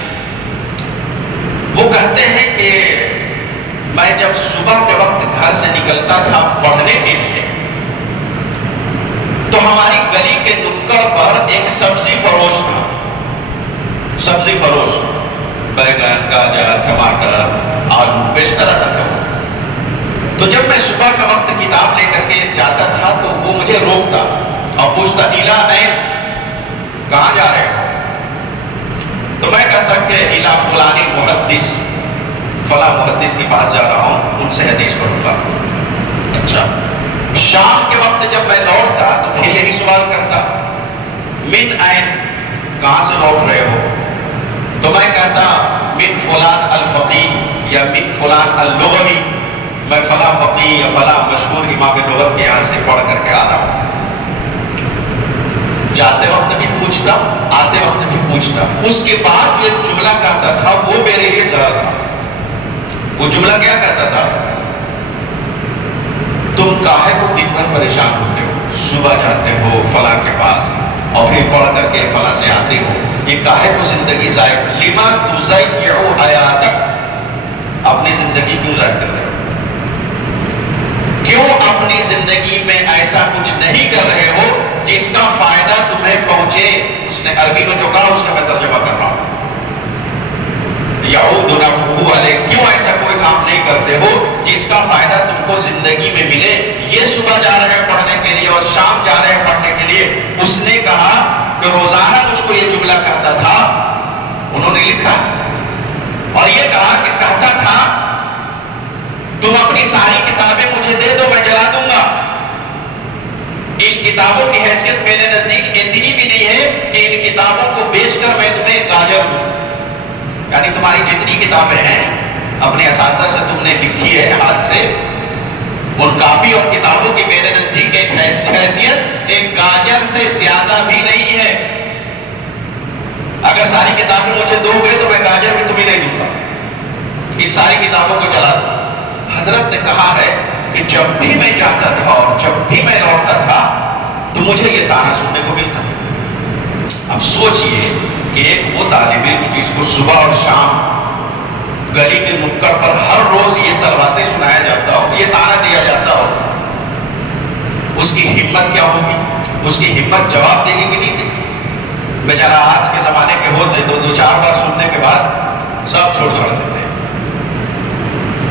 وہ کہتے ہیں کہ میں جب صبح کے وقت گھر سے نکلتا تھا پڑھنے کے لیے تو ہماری گلی کے نکڑ پر ایک سبزی فروش تھا، سبزی فروش، بیگن، گاجر، ٹماٹر، آلو بیچتا رہتا تھا وہ۔ تو جب میں صبح کا وقت کتاب لے کر کے جاتا تھا تو وہ مجھے روکتا اور پوچھتا الا این، کہاں جا رہے ہو؟ تو میں کہتا کہ الا فلانی محدث، فلاں محدث کے پاس جا رہا ہوں، ان سے حدیث پڑھوں گا۔ اچھا، شام کے وقت جب میں لوٹتا تو پھر یہی سوال کرتا من این، کہاں سے لوٹ رہے ہو؟ تو میں کہتا من فلان الفقیہ یا من فلان اللغوی، میں فلاں فقیہ یا فلاں مشہور امام لغت کے یہاں سے پڑھ کر کے آ رہا ہوں۔ جاتے وقت بھی پوچھتا، آتے وقت بھی پوچھتا۔ اس کے بعد جو ایک جملہ کہتا تھا وہ میرے لیے زہر تھا۔ وہ جملہ کیا کہتا تھا؟ تم کاہے کو دن بھر پریشان ہوتے ہو، صبح جاتے ہو فلاں کے پاس اور پھر پڑھ کر کے فلاں سے آتے ہو، یہ کاہے کو زندگی ضائع، لما تضيع حیاتک، اپنی زندگی کیوں ضائع کر رہے ہو؟ کیوں اپنی زندگی میں ایسا کچھ نہیں کر رہے ہو جس کا فائدہ تمہیں پہنچے؟ اس نے عربی میں جو کہا اس کا میں ترجمہ کر رہا ہوں، یعود نفعہ علیک، کیوں ایسا کوئی کام نہیں کرتے ہو جس کا فائدہ تم کو زندگی میں ملے؟ یہ صبح جا رہے ہیں پڑھنے کے لیے اور شام جا رہے ہیں پڑھنے کے لیے۔ اس نے کہا کہ روزانہ مجھ کو یہ جملہ کہتا تھا، انہوں نے لکھا اور یہ کہا کہ کہتا تھا تم اپنی ساری کتابیں مجھے دے دو، میں جلا دوں گا۔ ان کتابوں کی حیثیت میرے نزدیک اتنی بھی نہیں ہے کہ ان کتابوں کو بیچ کر میں تمہیں گاجر دوں، یعنی تمہاری جتنی کتابیں ہیں اپنے اساتذہ سے تم نے لکھی ہے ہاتھ سے، ان کاپی اور کتابوں کی میرے نزدیک ایک حیثیت ایک گاجر سے زیادہ بھی نہیں ہے۔ اگر ساری کتابیں مجھے دو گے تو میں گاجر بھی تمہیں نہیں دوں گا، ان ساری کتابوں کو جلا دوں۔ حضرت نے کہا ہے کہ جب بھی میں جاتا تھا اور جب بھی میں لوٹتا تھا تو مجھے یہ طعنہ سننے کو ملتا۔ اب سوچئے کہ ایک وہ طالب علم جس کو صبح اور شام گلی کے نکڑ پر ہر روز یہ سلواتیں سنایا جاتا ہو، یہ طعنہ دیا جاتا ہو، اس کی ہمت کیا ہوگی؟ اس کی ہمت جواب دے گی کہ نہیں دے گی؟ بیچارہ آج کے زمانے کے ہوتے تو دو چار بار سننے کے بعد سب چھوڑ دیتے ہیں،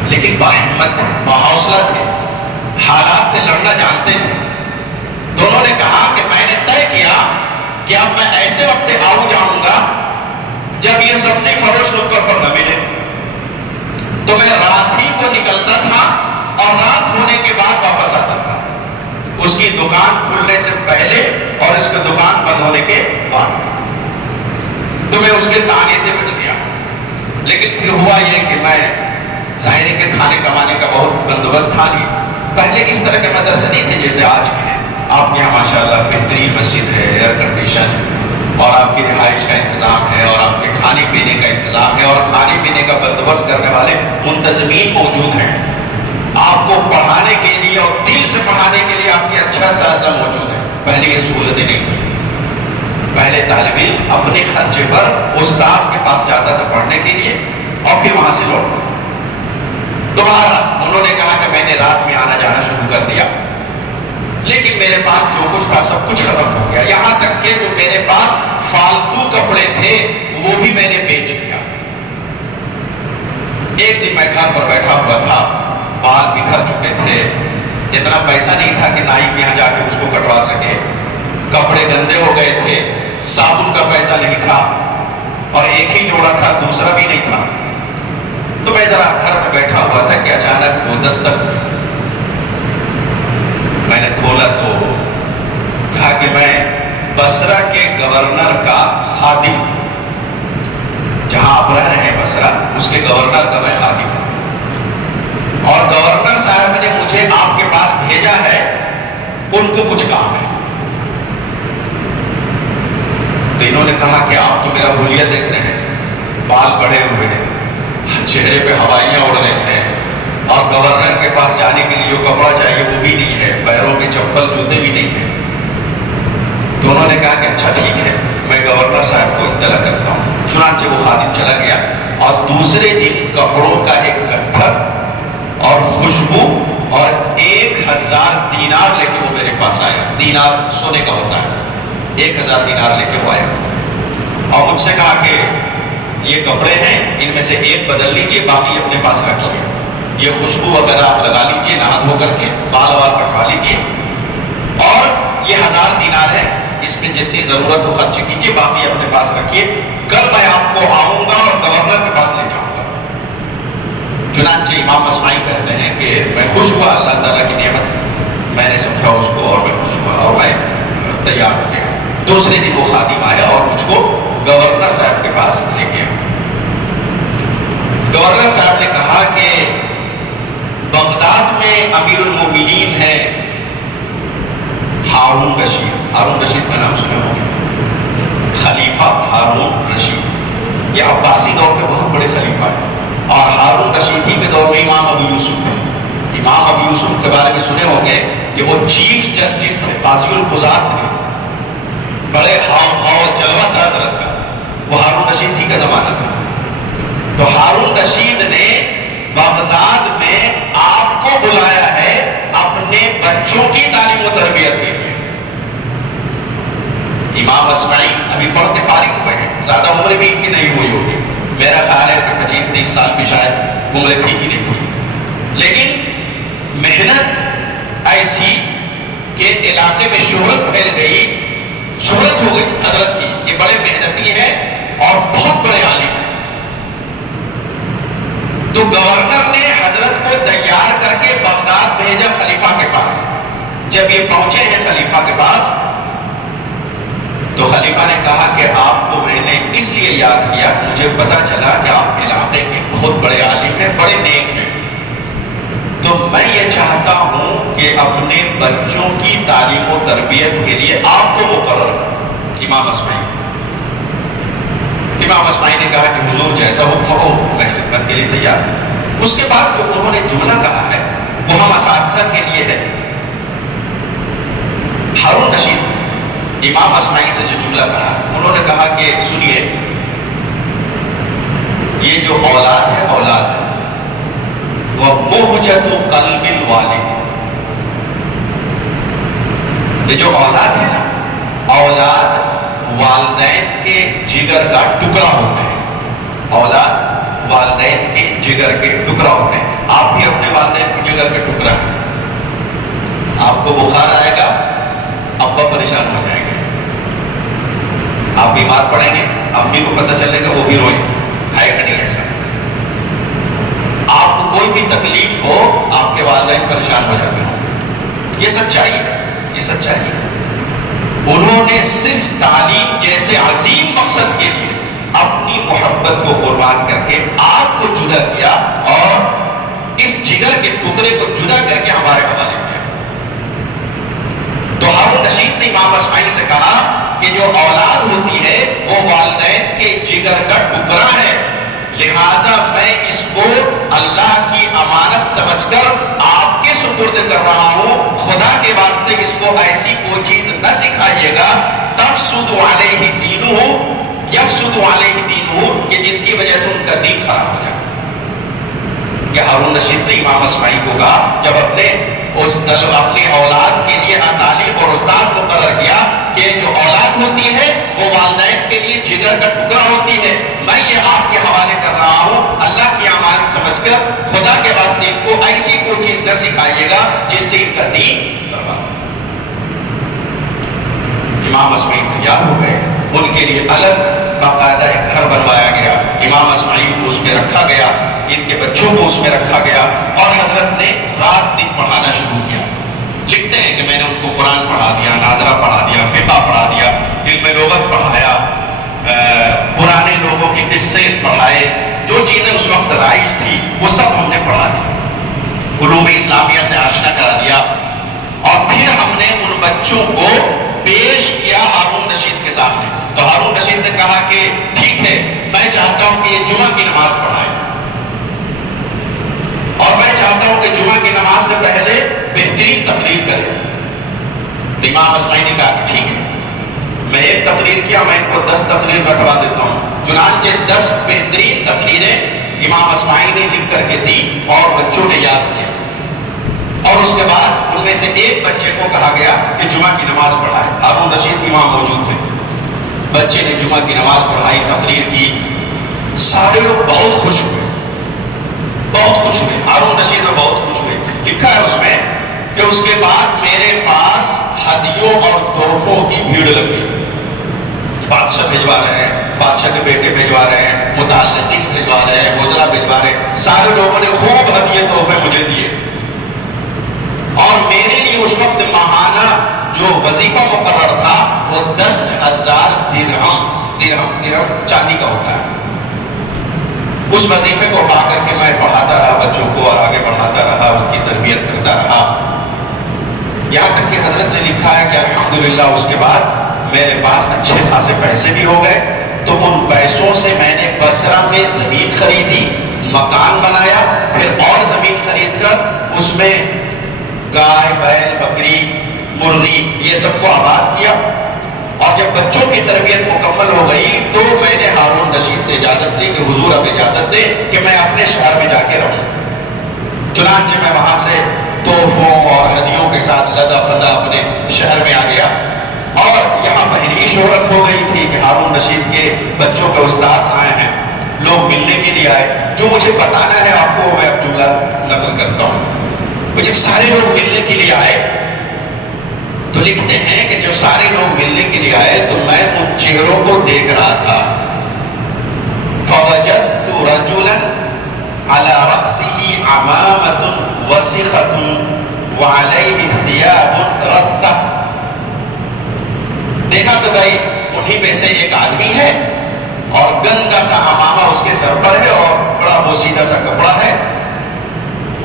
لیکن باہمت تھے، باحوصلہ تھے، حالات سے لڑنا جانتے تھے۔ تو انہوں نے کہا کہ میں نے طے کیا کہ اب میں ایسے وقت آؤ جاؤں گا جب یہ سبزی فروش نکڑ پر نہ ملے، تو میں رات ہی کو نکلتا تھا اور رات ہونے کے بعد واپس آتا تھا، اس کی دکان کھلنے سے پہلے اور اس کی دکان بند ہونے کے بعد۔ تو میں اس کے طعنے سے بچ گیا۔ لیکن پھر ہوا یہ کہ میں ظاہر ہے کہ کھانے کمانے کا بہت بندوبست تھا نہیں، پہلے اس طرح کے مدرسے نہیں تھے جیسے آج کے ہیں۔ آپ کے یہاں ماشاءاللہ بہترین مسجد ہے، ایئر کنڈیشن، اور آپ کی رہائش کا انتظام ہے، اور آپ کے کھانے پینے کا انتظام ہے، اور کھانے پینے کا بندوبست کرنے والے منتظمین موجود ہیں۔ آپ کو پڑھانے کے لیے اور دل سے پڑھانے کے لیے آپ کی اچھا اساتذہ موجود ہے۔ پہلے یہ سہولتیں نہیں تھیں۔ پہلے طالب علم اپنے خرچے پر استاذ کے پاس جاتا تھا پڑھنے کے لیے اور پھر وہاں سے لوٹتا تھا۔ تو بہرحال انہوں نے کہا کہ میں نے رات میں آنا جانا شروع کر دیا، لیکن میرے پاس جو کچھ تھا سب کچھ ختم ہو گیا، یہاں تک کہ جو میرے پاس فالتو کپڑے تھے وہ بھی میں نے بیچ دیا۔ ایک دن میں گھر پر بیٹھا ہوا تھا، بال بکھر چکے تھے، اتنا پیسہ نہیں تھا کہ نائی کے یہاں جا کے اس کو کٹوا سکے، کپڑے گندے ہو گئے تھے، صابن کا پیسہ نہیں تھا، اور ایک ہی جوڑا تھا، دوسرا بھی نہیں تھا۔ تو میں ذرا گھر میں بیٹھا ہوا تھا کہ اچانک وہ دستک، میں نے کھولا تو کہا کہ میں بصرہ کے گورنر کا خادم، جہاں آپ رہ رہے ہیں بصرہ، اس کے گورنر کا میں خادم ہوں، اور گورنر صاحب نے مجھے آپ کے پاس بھیجا ہے، ان کو کچھ کام ہے۔ تو انہوں نے کہا کہ آپ تو میرا حلیہ دیکھ رہے ہیں، بال بڑھے ہوئے ہیں، چہرے پہ ہوائیاں اڑ رہے ہیں، اور گورنر کے پاس جانے کے لیے جو کپڑا چاہیے وہ بھی نہیں ہے، پیروں میں چپل جوتے بھی نہیں ہیں۔ تو انہوں نے کہا کہ اچھا ٹھیک ہے، میں گورنر صاحب کو اطلاع کرتا ہوں۔ چنانچہ وہ خادم چلا گیا اور دوسرے دن کپڑوں کا ایک گٹھر اور خوشبو اور 1000 دینار لے کے وہ میرے پاس آیا، دینار سونے کا ہوتا ہے، 1000 دینار لے کے وہ آیا اور مجھ سے کہا کہ یہ کپڑے ہیں، ان میں سے ایک بدل لیجیے، باقی اپنے پاس رکھیے، یہ خوشبو وغیرہ آپ لگا لیجیے، نہا دھو کر کے بال وال کٹوا لیجیے، اور یہ 1000 دینار ہے، اس میں جتنی ضرورت ہو خرچ کیجیے، باقی اپنے پاس رکھیے، کل میں آپ کو آؤں گا اور گورنر کے پاس لے جاؤں گا۔ چنانچہ امام اصمعی کہتے ہیں کہ میں خوش ہوا اللہ تعالیٰ کی نعمت سے، میں نے سمجھا اس کو اور میں خوش ہوا اور میں تیار ہو گیا۔ دوسرے دن وہ خادم آیا اور مجھ کو گورنر صاحب کے پاس لے گیا۔ گورنر صاحب نے کہا کہ بغداد میں امیر المومنین ہے ہارون رشید۔ ہارون رشید کا نام سنے ہوں گے، خلیفہ ہارون رشید، یہ عباسی دور کے بہت بڑے خلیفہ ہیں، اور ہارون رشید ہی کے دور میں امام ابو یوسف تھے۔ امام ابو یوسف کے بارے میں سنے ہوں گے کہ وہ چیف جسٹس تھے، قاضی القضات تھے، بڑے ہاؤ جلوہ تھا حضرت کا، وہ ہارون رشید ہی کا زمانہ تھا۔ تو ہارون رشید نے بغداد میں آپ کو بلایا ہے اپنے بچوں کی تعلیم و تربیت کے لیے۔ امام اصمعی ابھی پڑھ کے فارغ ہوئے ہیں، زیادہ عمر بھی ان کی نہیں ہوئی ہوگی، میرا خیال ہے کہ 25-30 سال کی شاید عمر ٹھیک ہی نہیں تھی، لیکن محنت ایسی کہ علاقے میں شہرت پھیل گئی، شہرت ہو گئی حضرت کی کہ بڑے محنتی ہیں اور بہت بڑے عالم ہیں۔ تو گورنر نے حضرت کو تیار کر کے بغداد بھیجا خلیفہ کے پاس۔ جب یہ پہنچے ہیں خلیفہ کے پاس تو خلیفہ نے کہا کہ آپ کو میں نے اس لیے یاد کیا کہ مجھے پتا چلا کہ آپ علاقے کے بہت بڑے عالم ہیں، بڑے نیک ہیں، تو میں یہ چاہتا ہوں کہ اپنے بچوں کی تعلیم و تربیت کے لیے آپ کو مقرر کروں۔ امام اصمعی نے کہا کہ حضور جیسا حکم ہو میں خدمت کے لیے تیار ہوں۔ اس کے بعد جو انہوں نے جملہ کہا ہے وہ ہم اساتذہ کے لیے ہے۔ ہارون رشید نے امام اصمعی سے جو جملہ کہا، انہوں نے کہا کہ سنیے، یہ جو اولاد ہے اولاد وہ مہجت قلب الوالد، یہ جو اولاد ہے نا، اولاد والدین کے جگر کا ٹکڑا ہوتے ہیں، اولاد والدین کے جگر کے ٹکڑا ہوتے ہیں۔ آپ بھی اپنے والدین کے جگر کے ٹکڑا ہیں، آپ کو بخار آئے گا ابا پریشان ہو جائیں گے، آپ بیمار پڑیں گے امی کو پتہ چلے گا وہ بھی روئیں گے، ہے کہ نہیں ایسا؟ آپ کو کوئی بھی تکلیف ہو آپ کے والدین پریشان ہو جاتے ہوں، یہ سچائی ہے، یہ سچائی ہے۔ انہوں نے صرف تعلیم جیسے عظیم مقصد کے لیے اپنی محبت کو قربان کر کے آپ کو جدا کیا اور اس جگر کے ٹکڑے کو جدا کر کے ہمارے حوالے کیا۔ تو ہارون رشید نے امام اصمعی سے کہا کہ جو اولاد ہوتی ہے وہ والدین کے جگر کا ٹکڑا ہے، لہذا میں اس کو اللہ کی امانت سمجھ کر آپ کے سپرد کر رہا ہوں، خدا کے واسطے اس کو ایسی کوئی چیز نہ سکھائیے گا تفسد علیہ دینہ، یفسد علیہ دینہ، کہ جس کی وجہ سے ان کا دین خراب ہو جائے۔ کہ ہارون رشید نے امام اصمعی کو کہا جب اپنے اولاد کے لیے تعلیم اور استاد مقرر کیا کہ جو اولاد ہوتی ہے وہ والدین کے لیے جگر کا ٹکڑا ہوتی ہے، میں یہ آپ کے حوالے کر رہا ہوں، اللہ کی امانت سمجھ کر خدا کے واسطے ان کو ایسی کوئی چیز نہ سکھائیے گا جس سے ان کا دین برباد ہو۔ امام اصمعی تیار ہو گئے، ان کے لیے الگ باقاعدہ ایک گھر بنوایا گیا، امام اصمعی کو اس میں رکھا گیا، ان کے بچوں کو اس میں رکھا گیا، اور حضرت نے رات دن پڑھانا شروع کیا۔ لکھتے ہیں کہ میں نے ان کو قرآن پڑھا دیا، ناظرہ پڑھا دیا، فقہ پڑھا دیا، علم لغت پڑھایا، پرانے لوگوں کی قصے پڑھائے، جو چیزیں اس وقت رائج تھی وہ سب ہم نے پڑھا دی، علوم اسلامیہ سے آشنا کرا دیا، اور پھر ہم نے ان بچوں کو پیش کیا ہارون رشید کے سامنے۔ تو ہارون رشید نے کہا کہ ٹھیک ہے، میں چاہتا ہوں کہ یہ جمعہ کی نماز پڑھائے، اور میں چاہتا ہوں کہ جمعہ کی نماز سے پہلے بہترین تقریر کرے۔ تو امام اصمعی نے کہا کہ ٹھیک ہے، میں ایک تقریر کیا، میں ان کو 10 تقریر بٹوا دیتا ہوں۔ چنانچہ 10 بہترین تقریریں امام اصمعی نے لکھ کر کے دی اور بچوں نے یاد کیا، اور اس کے بعد ان میں سے ایک بچے کو کہا گیا کہ جمعہ کی نماز پڑھائے. ہارون رشید بھی وہاں موجود تھے. بچے نے جمعہ کی نماز پڑھائی, تقریر کی, سارے لوگ بہت خوش ہوئے, بہت خوش ہوئے. ہارون رشید میں بہت خوش ہوئے. لکھا ہے اس میں کہ اس کے بعد میرے پاس ہدیوں اور تحفوں کی بھیڑ لگ گئی. بادشاہ بھیجوا رہے ہیں, بادشاہ کے بیٹے بھیجوا رہے ہیں, متعلقین بھیجوا رہے ہیں, وزراء بھیجوا رہے ہیں. سارے لوگوں نے خوب ہدیے تحفے مجھے دیے. اور میرے لیے اس وقت ماہانہ جو وظیفہ مقرر تھا وہ 10,000 درہم چاندی کا ہوتا ہے. اس وظیفے کو پا کر کے میں پڑھاتا رہا بچوں کو اور آگے بڑھاتا رہا, ان کی تربیت کرتا رہا. یہاں تک کہ حضرت نے لکھا ہے کہ الحمدللہ اس کے بعد میرے پاس اچھے خاصے پیسے بھی ہو گئے. تو ان پیسوں سے میں نے بصرہ میں زمین خریدی, مکان بنایا, پھر اور زمین خرید کر اس میں گائے, بیل, بکری, مرغی یہ سب کو آباد کیا. اور جب بچوں کی تربیت مکمل ہو گئی تو میں نے ہارون رشید سے اجازت لی کہ حضور اب اجازت دے کہ میں اپنے شہر میں جا کے رہوں. چنانچہ میں وہاں سے تحفوں اور ہدیوں کے ساتھ لدا پدا اپنے شہر میں آ گیا. اور یہاں پہلی شہرت ہو گئی تھی کہ ہارون رشید کے بچوں کے استاذ آئے ہیں, لوگ ملنے کے لیے آئے. جو مجھے بتانا ہے آپ کو میں اب جملہ نقل کرتا ہوں. جب سارے لوگ ملنے کے لیے آئے تو لکھتے ہیں کہ جب سارے لوگ ملنے کے لیے آئے تو میں ان چہروں کو دیکھ رہا تھا. فوجدت رجلا على رأسه عمامة وسخة وعليه ثياب رثة. دیکھا کہ بھائی انہی میں سے ایک آدمی ہے اور گندا سا عمامہ اس کے سر پر ہے اور بڑا بوسیدہ سا کپڑا ہے.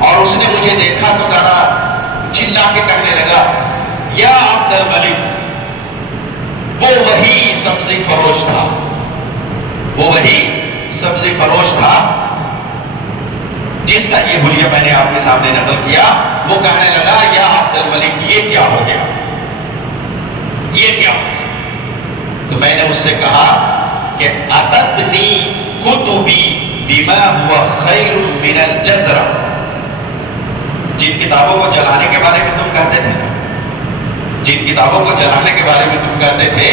اور اس نے مجھے دیکھا تو کہا, چلا کے کہنے لگا, یا عبد الملک. وہ وہی سبزی فروش تھا, وہ وہی سبزی فروش تھا جس کا یہ حلیہ میں نے آپ کے سامنے نقل کیا. وہ کہنے لگا, یا عبد الملک یہ کیا ہو گیا, یہ کیا ہو گیا. تو میں نے اس سے کہا کہ اتتنی کتبی بما هو خیر من الجزرہ. جن کتابوں کو جلانے کے بارے میں تم کہتے تھے نا, جن کتابوں کو جلانے کے بارے میں تم کہتے تھے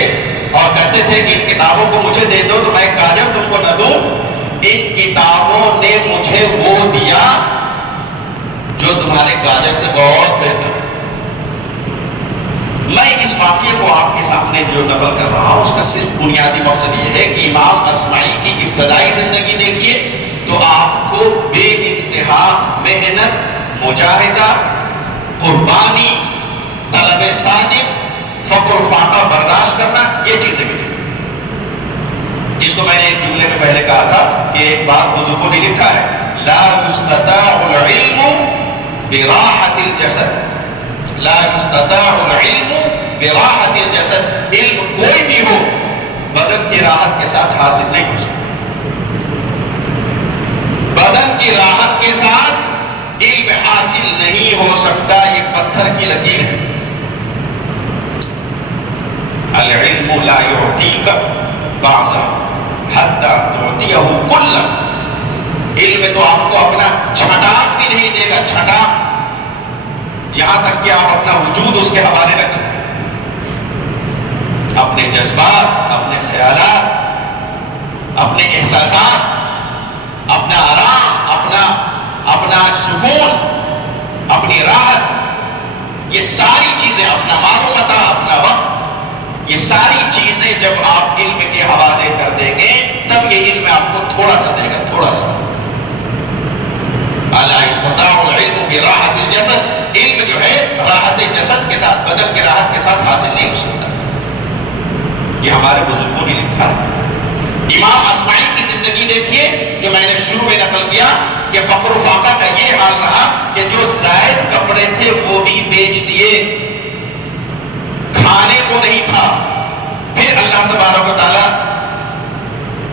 اور کہتے تھے کہ ان کتابوں کو مجھے دے دو تو میں گاجر تم کو نہ دوں, ان کتابوں نے مجھے وہ دیا جو تمہارے گاجر سے بہت بہتر. میں اس واقعے کو آپ کے سامنے جو نقل کر رہا ہوں اس کا صرف بنیادی مقصد یہ ہے کہ امام اصمعی کی ابتدائی زندگی دیکھیے تو آپ کو بے انتہا محنت, مجاہدہ, قربانی, طلب صادق, فقر فاقہ برداشت کرنا, یہ چیزیں ملیں. جس کو میں نے ایک جملے میں پہلے کہا تھا کہ ایک بات بزرگوں نے لکھا ہے, لا يستطاع العلم براحة الجسد, لا يستطاع العلم براحة الجسد. علم کوئی بھی ہو بدن کی راحت کے ساتھ حاصل نہیں ہو سکتا. بدن کی راحت کے ساتھ علم حاصل نہیں ہو سکتا, یہ پتھر کی لکیر ہے. العلم لا يعطيك بعضا حتى تعطيه كلا. علم تو آپ کو اپنا چھٹاک بھی نہیں دے گا, چھٹاک, یہاں تک کہ آپ اپنا وجود اس کے حوالے نہ کرتے. اپنے جذبات, اپنے خیالات, اپنے احساسات, اپنا آرام, اپنا سکون, اپنی راحت, یہ ساری چیزیں, اپنا مال و متاع, اپنا وقت, یہ ساری چیزیں جب آپ علم کے حوالے کر دیں گے تب یہ علم آپ کو تھوڑا سا دے گا, تھوڑا سا. الا يستطاع العلم براحة الجسد. علم جو ہے راحت جسد کے ساتھ, بدن کی راحت کے ساتھ حاصل نہیں ہو سکتا. یہ ہمارے بزرگوں نے لکھا. امام اصمعی کی زندگی دیکھیے جو میں نے شروع میں نقل کیا کہ فقر و فاقہ کا یہ حال رہا کہ جو زائد کپڑے تھے وہ بھی بیچ دیے, کھانے کو نہیں تھا. پھر اللہ تبارک و تعالیٰ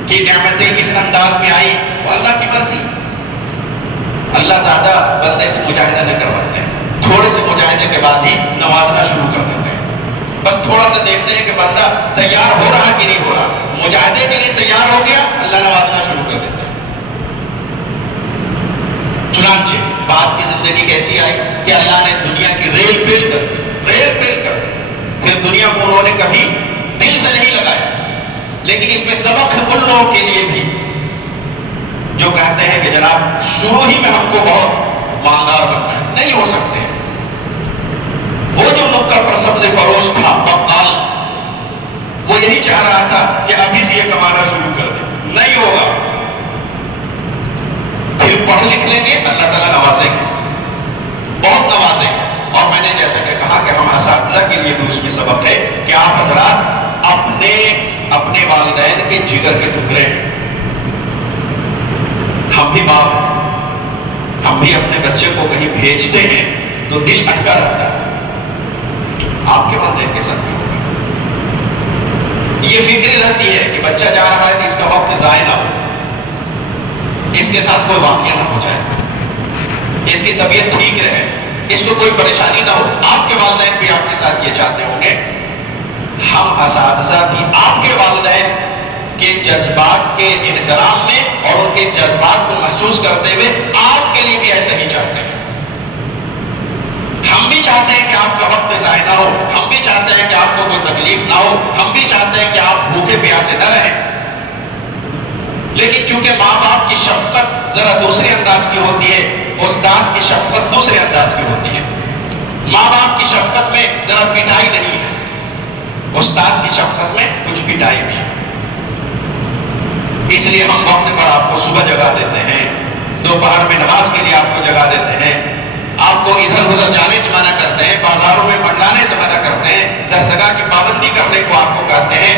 کی نعمتیں اس انداز میں آئی, وہ اللہ کی مرضی. اللہ زیادہ بندے سے مجاہدہ نہ کرواتے ہیں, تھوڑے سے مجاہدے کے بعد ہی نوازنا شروع کر دیتے ہیں. بس تھوڑا سا دیکھتے ہیں کہ بندہ تیار ہو رہا کہ نہیں ہو رہا, مجاہدے کے لیے تیار ہو گیا, اللہ نوازنا شروع کر دیتا ہے. چنانچہ بعد کی زندگی کیسی آئی کہ اللہ نے دنیا کی ریل پیل کر دی. پھر دنیا کو انہوں نے کبھی دل سے نہیں لگایا. لیکن اس میں سبق ان لوگوں کے لیے بھی جو کہتے ہیں کہ جناب شروع ہی میں ہم کو بہت مالدار بننا ہے. نہیں ہو سکتے. وہ جو نکڑ پر سبزی فروش تھا بقال، وہ یہی چاہ رہا تھا کہ ابھی سے یہ کمانا شروع کر دے. نہیں ہوگا. پھر پڑھ لکھ لیں گے، اللہ تعالیٰ نوازیں گے، بہت نوازیں گے. اور میں نے جیسا کہ کہا کہ ہم اساتذہ کے لیے بھی اس میں سبق ہے کہ آپ حضرات اپنے والدین کے جگر کے ٹکڑے ہیں. ہم بھی باپ ہیں، ہم بھی اپنے بچے کو کہیں بھیجتے ہیں تو دل اٹکا رہتا ہے. آپ کے والدین کے ساتھ بھی ہوگا. یہ فکر رہتی ہے کہ بچہ جا رہا ہے تو اس کا وقت ضائع نہ ہو، اس کے ساتھ کوئی واقعہ نہ ہو جائے، اس کی طبیعت ٹھیک رہے، اس کو کوئی پریشانی نہ ہو. آپ کے والدین بھی آپ کے ساتھ یہ چاہتے ہوں گے. ہم اساتذہ بھی آپ کے والدین کے جذبات کے احترام میں اور ان کے جذبات کو محسوس کرتے ہوئے آپ کے لیے بھی ایسا ہی چاہتے ہیں. ہم بھی چاہتے ہیں کہ آپ کا وقت ضائع نہ ہو، ہم بھی چاہتے ہیں کہ آپ کو کوئی تکلیف نہ ہو، ہم بھی چاہتے ہیں کہ آپ بھوکے پیاسے نہ رہیں. لیکن چونکہ ماں باپ کی شفقت ذرا دوسرے انداز کی ہوتی ہے، استاذ کی شفقت دوسرے انداز کی ہوتی ہے. ماں باپ کی شفقت میں ذرا پٹائی نہیں ہے، استاذ کی شفقت میں کچھ پٹائی بھی ہے. اس لیے ہم وقت پر آپ کو صبح جگا دیتے ہیں، دوپہر میں نماز کے لیے آپ کو جگا دیتے ہیں، آپ کو ادھر ادھر جانے سے منع کرتے ہیں، بازاروں میں منڈلانے سے منع کرتے ہیں، درسگاہ کی پابندی کرنے کو آپ کو کہتے ہیں.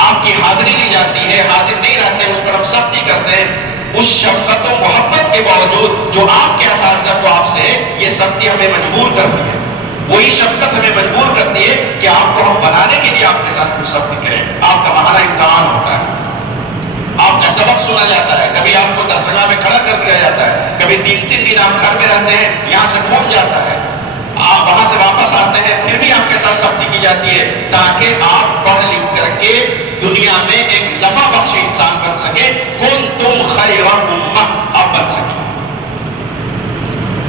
آپ کی حاضری لی جاتی ہے، حاضر نہیں رہتے ہیں، اس پر ہم سختی کرتے ہیں. اس شفقت و محبت کے باوجود جو آپ کے اساتذہ کو آپ سے یہ سختی ہمیں مجبور کرتی ہے، وہی شفقت ہمیں مجبور کرتی ہے کہ آپ کو ہم بنانے کے لیے آپ کے ساتھ کچھ سختی کریں. آپ کا ماہانہ امتحان ہوتا ہے، آپ کا سبق سنا جاتا ہے، کبھی آپ کو درسگاہ میں کھڑا کر دیا جاتا ہے، کبھی 3 دن آپ گھر میں رہتے ہیں، یہاں سے فون جاتا ہے، آپ وہاں سے واپس آتے ہیں، پھر بھی آپ کے ساتھ سختی کی جاتی ہے تاکہ آپ پڑھ لکھ کر کے دنیا میں ایک نفع بخش انسان بن سکے. کنتم خیر امہ، آپ بن سکیں.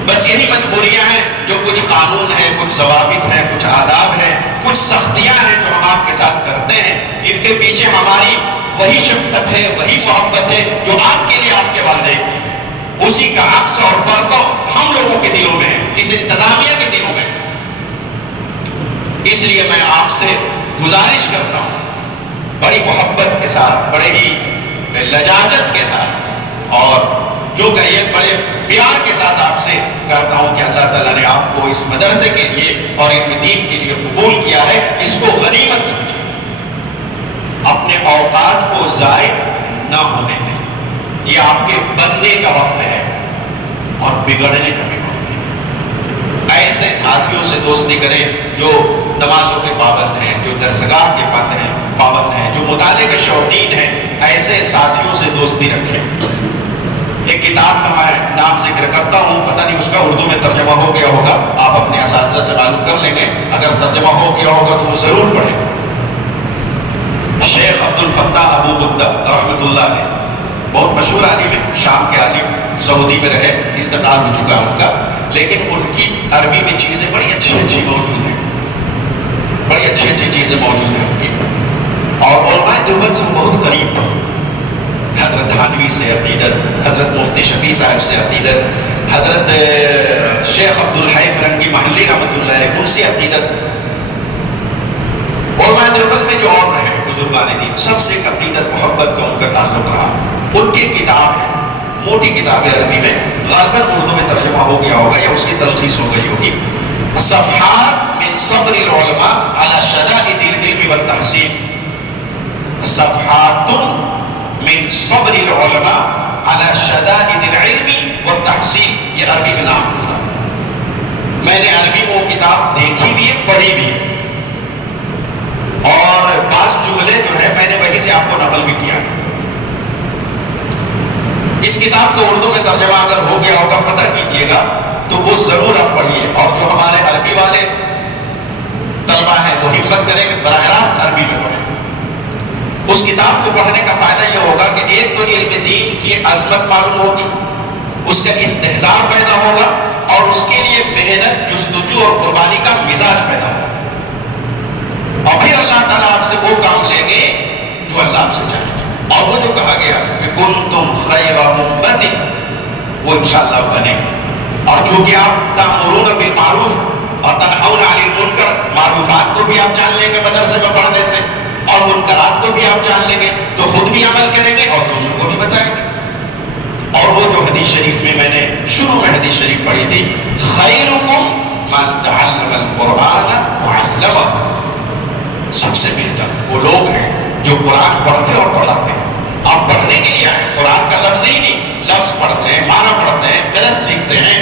بس یہی مجبوریاں ہیں، جو کچھ قانون ہیں، کچھ ضوابط ہیں، کچھ آداب ہیں، کچھ سختیاں ہیں جو ہم آپ کے ساتھ کرتے ہیں. ان کے پیچھے ہماری وہی شفقت ہے، وہی محبت ہے جو آپ کے لیے آپ کے والدین کی ہے. اسی کا عکس اور پرتو ہم لوگوں کے دلوں میں ہے، اس انتظامیہ کے دلوں میں ہے. اس لیے میں آپ سے گزارش کرتا ہوں بڑی محبت کے ساتھ، بڑے ہی لجاجت کے ساتھ، اور جو کہیے بڑے پیار کے ساتھ آپ سے کہتا ہوں کہ اللہ تعالیٰ نے آپ کو اس مدرسے کے لیے اور علم دین کے لیے قبول کیا ہے. اس کو غنیمت سمجھیں، اپنے اوقات کو ضائع نہ ہونے دیں. یہ آپ کے بننے کا وقت ہے اور بگڑنے کا بھی وقت ہے. ایسے ساتھیوں سے دوستی کریں جو نمازوں کے پابند ہیں، جو درسگاہ کے پابند ہیں، جو مطالعے کے شوقین ہیں. ایسے ساتھیوں سے دوستی رکھیں. ایک کتاب کا میں نام ذکر کرتا ہوں، پتہ نہیں اس کا اردو میں ترجمہ ہو گیا ہوگا، آپ اپنے اساتذہ سے معلوم کر لیں گے. اگر ترجمہ ہو گیا ہوگا تو وہ ضرور پڑھیں. شیخ عبد الفتاح ابو بدہ رحمۃ اللہ علیہ، بہت مشہور عالم ہے، شام کے عالم، سعودی میں رہے، انتقال ہو چکا ان کا. لیکن ان کی عربی میں چیزیں بڑی اچھی موجود ہیں، بڑی اچھی چیزیں موجود ہیں ان کی. اور علماء دیوبند سے بہت قریب تھے. حضرت تھانوی سے عقیدت، حضرت مفتی شفیع صاحب سے عقیدت، حضرت شیخ عبد الحیف رنگی محلی رحمۃ اللہ علیہ ان سے عقیدت. علماء دیوبند میں جو اور رہے بزرگان دین، سب سے عقیدت محبت کا ان کا تعلق رہا. ان کی کتاب ہے، موٹی کتاب ہے عربی میں، غالباً اردو میں ترجمہ ہو گیا ہوگا یا اس کی تلخیص ہو گئی ہوگی. صفحات من صبر العلماء على شدائد العلم والتحصیل. صفحات من صبر العلماء على شدائد العلم والتحصیل، یہ عربی میں نام ہوگا. میں نے عربی میں وہ کتاب دیکھی بھی ہے، پڑھی بھی ہے، اور بعض جملے جو ہے میں نے وہیں سے آپ کو نقل بھی کیا ہے. اس کتاب کا اردو میں ترجمہ اگر ہو گیا ہوگا پتہ کیجئے گا تو وہ ضرور آپ پڑھیے. اور جو ہمارے عربی والے طلبہ ہیں وہ ہمت کریں کہ براہ راست عربی میں پڑھیں. اس کتاب کو پڑھنے کا فائدہ یہ ہوگا کہ ایک تو علم دین کی عظمت معلوم ہوگی، اس کا استحضار پیدا ہوگا اور اس کے لیے محنت جستجو اور قربانی کا مزاج پیدا ہوگا، اور پھر اللہ تعالیٰ آپ سے وہ کام لیں گے جو اللہ آپ سے چاہیں گے، اور وہ جو کہا گیا کہ کنتم خیر امت، وہ انشاءاللہ بنے گے۔ اور جو کہ آپ تأمرون بالمعروف اور تنہون عن المنکر، معروفات کو بھی آپ جان لیں گے مدرسے میں پڑھنے سے، اور منکرات کو بھی آپ جان لیں گے تو خود بھی عمل کریں گے اور دوسروں کو بھی بتائیں گے۔ اور وہ جو حدیث شریف میں میں نے شروع میں حدیث شریف پڑھی تھی، خیرکم من تعلم القرآن وعلمہ، سب سے بہتر وہ لوگ ہیں جو قرآن پڑھتے اور پڑھاتے ہیں۔ آپ پڑھنے کے لیے آئے، قرآن کا لفظ ہی نہیں، لفظ پڑھتے ہیں، معنی پڑھتے ہیں، قرأت سیکھتے ہیں،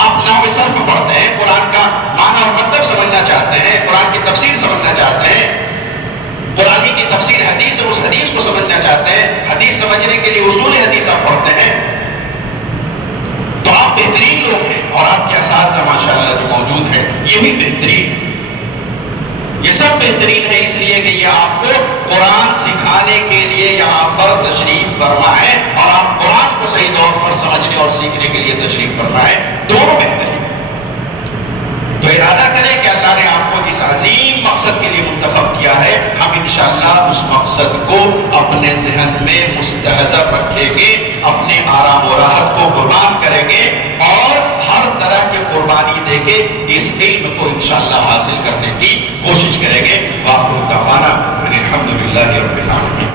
آپ نحو صرف پڑھتے ہیں، قرآن کا معنی اور مطلب سمجھنا چاہتے ہیں، قرآن کی تفسیر سمجھنا چاہتے ہیں، قرآن کی تفسیر حدیث ہے، اس حدیث کو سمجھنا چاہتے ہیں، حدیث سمجھنے کے لیے اصول حدیث آپ پڑھتے ہیں، تو آپ بہترین لوگ ہیں۔ اور آپ کے اساتذہ ماشاءاللہ جو موجود ہیں یہ بھی بہترین ہیں، یہ سب بہترین ہے، اس لیے کہ یہ آپ کو قرآن سکھانے کے لیے یہاں پر تشریف فرما ہے، اور آپ قرآن کو صحیح طور پر سمجھنے اور سیکھنے کے لیے تشریف فرما ہے، دونوں بہترین ہیں۔ تو ارادہ کریں کہ اللہ نے آپ کو جس عظیم مقصد کے لیے منتخب کیا ہے، ہم انشاءاللہ اس مقصد کو اپنے ذہن میں مستحضر رکھیں گے، اپنے آرام و راحت کو قربان کریں گے، اور ہر طرح کی قربانی دے کے اس علم کو انشاءاللہ حاصل کرنے کی کوشش کریں گے۔ وآخر دعوانا ان الحمدللہ رب العالمین۔